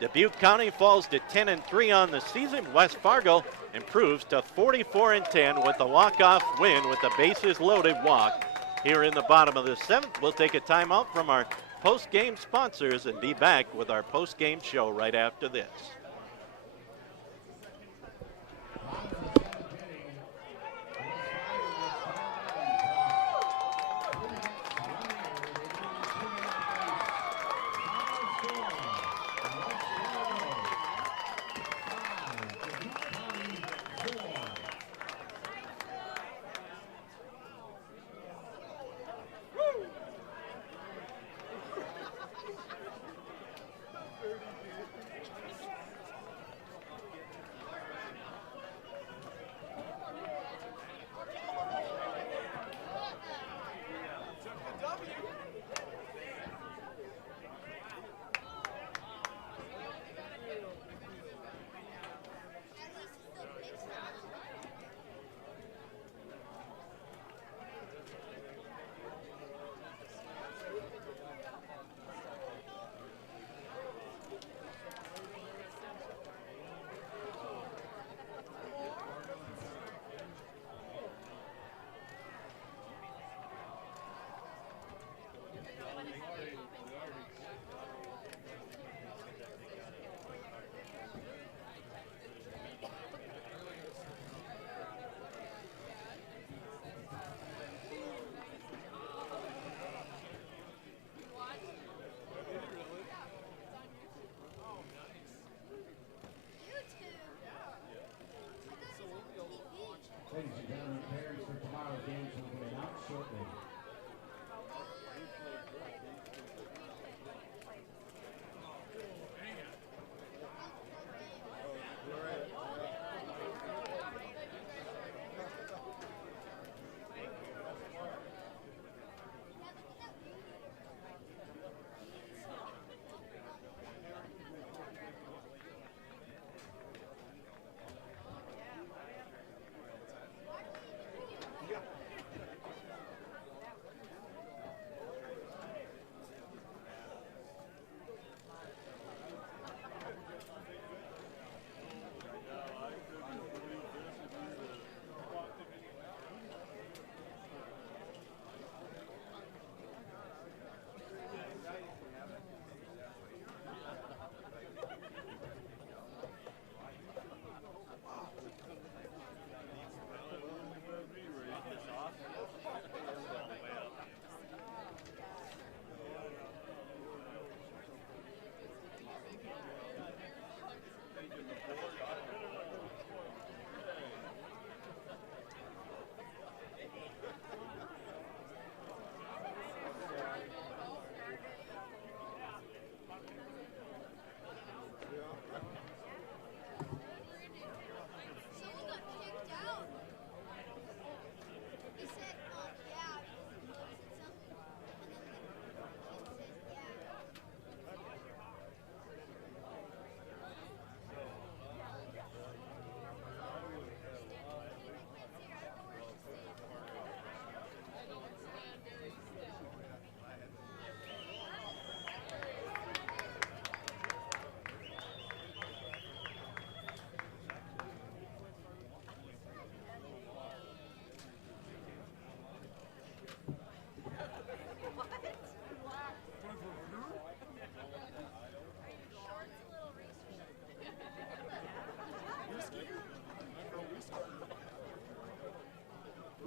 Dubuque County falls to 10-3 on the season, West Fargo improves to 44-10 with a walk-off win with the bases loaded walk. Here in the bottom of the 7th, we'll take a timeout from our post-game sponsors and be back with our post-game show right after this.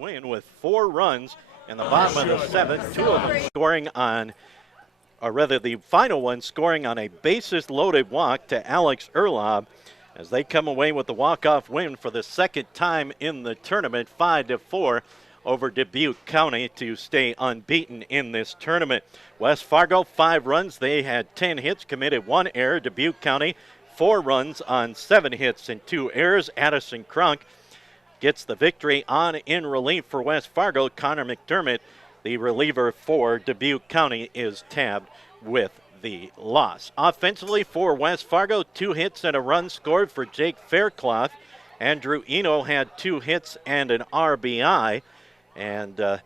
win with 4 runs in the bottom of the 7th, 2 of them scoring on, or rather the final one scoring on a bases-loaded walk to Alex Erlob, as they come away with the walk-off win for the second time in the tournament, 5-4 over Dubuque County to stay unbeaten in this tournament. West Fargo, 5 runs. They had 10 hits, committed 1 error. Dubuque County, 4 runs on 7 hits and 2 errors. Addison Kroc gets the victory on in relief for West Fargo. Connor McDermott, the reliever for Dubuque County, is tabbed with the loss. Offensively for West Fargo, 2 hits and a run scored for Jake Faircloth. Andrew Eno had 2 hits and an RBI. And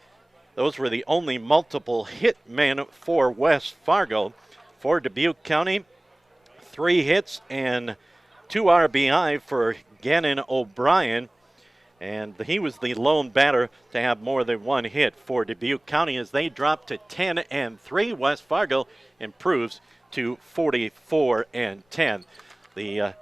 those were the only multiple hit men for West Fargo. For Dubuque County, 3 hits and 2 RBI for Gannon O'Brien. And he was the lone batter to have more than 1 hit for Dubuque County as they drop to 10-3. West Fargo improves to 44-10. The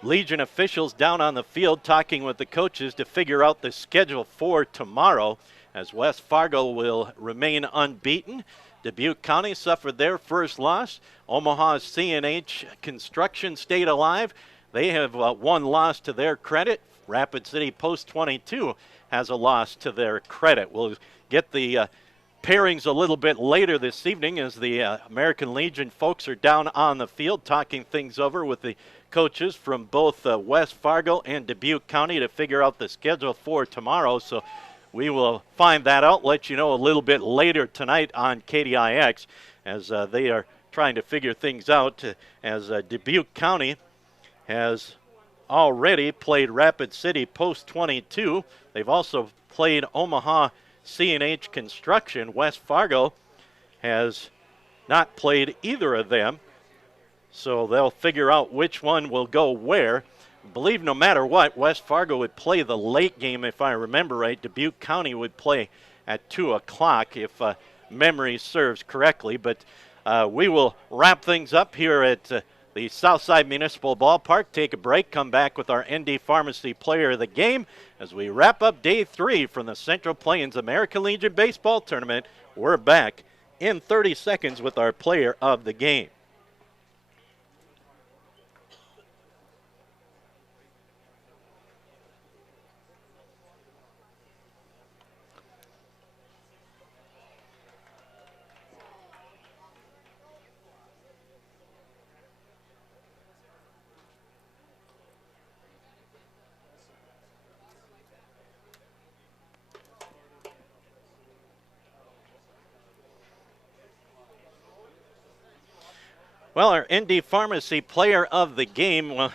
Legion officials down on the field talking with the coaches to figure out the schedule for tomorrow, as West Fargo will remain unbeaten. Dubuque County suffered their first loss. Omaha's C&H Construction stayed alive. They have 1 loss to their credit. Rapid City Post 22 has a loss to their credit. We'll get the pairings a little bit later this evening as the American Legion folks are down on the field talking things over with the coaches from both West Fargo and Dubuque County to figure out the schedule for tomorrow. So we will find that out, let you know a little bit later tonight on KDIX as they are trying to figure things out, as Dubuque County has already played Rapid City Post 22. They've also played Omaha C&H Construction. West Fargo has not played either of them, so they'll figure out which one will go where. I believe no matter what, West Fargo would play the late game, if I remember right. Dubuque County would play at 2 o'clock, if memory serves correctly. But we will wrap things up here at the Southside Municipal Ballpark. Take a break, come back with our ND Pharmacy Player of the Game as we wrap up Day 3 from the Central Plains American Legion Baseball Tournament. We're back in 30 seconds with our Player of the Game. Well, our ND Pharmacy Player of the Game, well,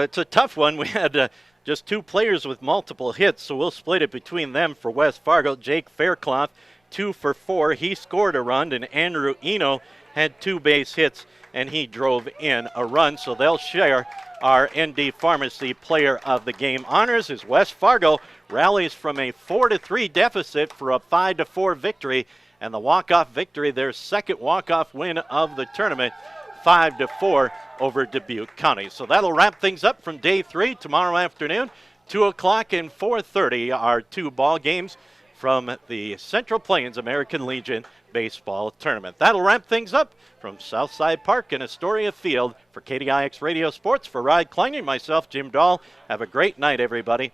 it's a tough one. We had just 2 players with multiple hits, so we'll split it between them for West Fargo. Jake Faircloth, 2 for 4. He scored a run, and Andrew Eno had 2 base hits, and he drove in a run. So they'll share our ND Pharmacy Player of the Game honors as West Fargo rallies from a 4-3 deficit for a 5-4 victory. And the walk-off victory, their second walk-off win of the tournament, 5-4 over Dubuque County. So that'll wrap things up from Day 3 tomorrow afternoon. 2 o'clock and 4:30 are 2 ball games from the Central Plains American Legion Baseball Tournament. That'll wrap things up from Southside Park and Astoria Field. For KDIX Radio Sports, for Rod Klein and myself, Jim Dahl, have a great night, everybody.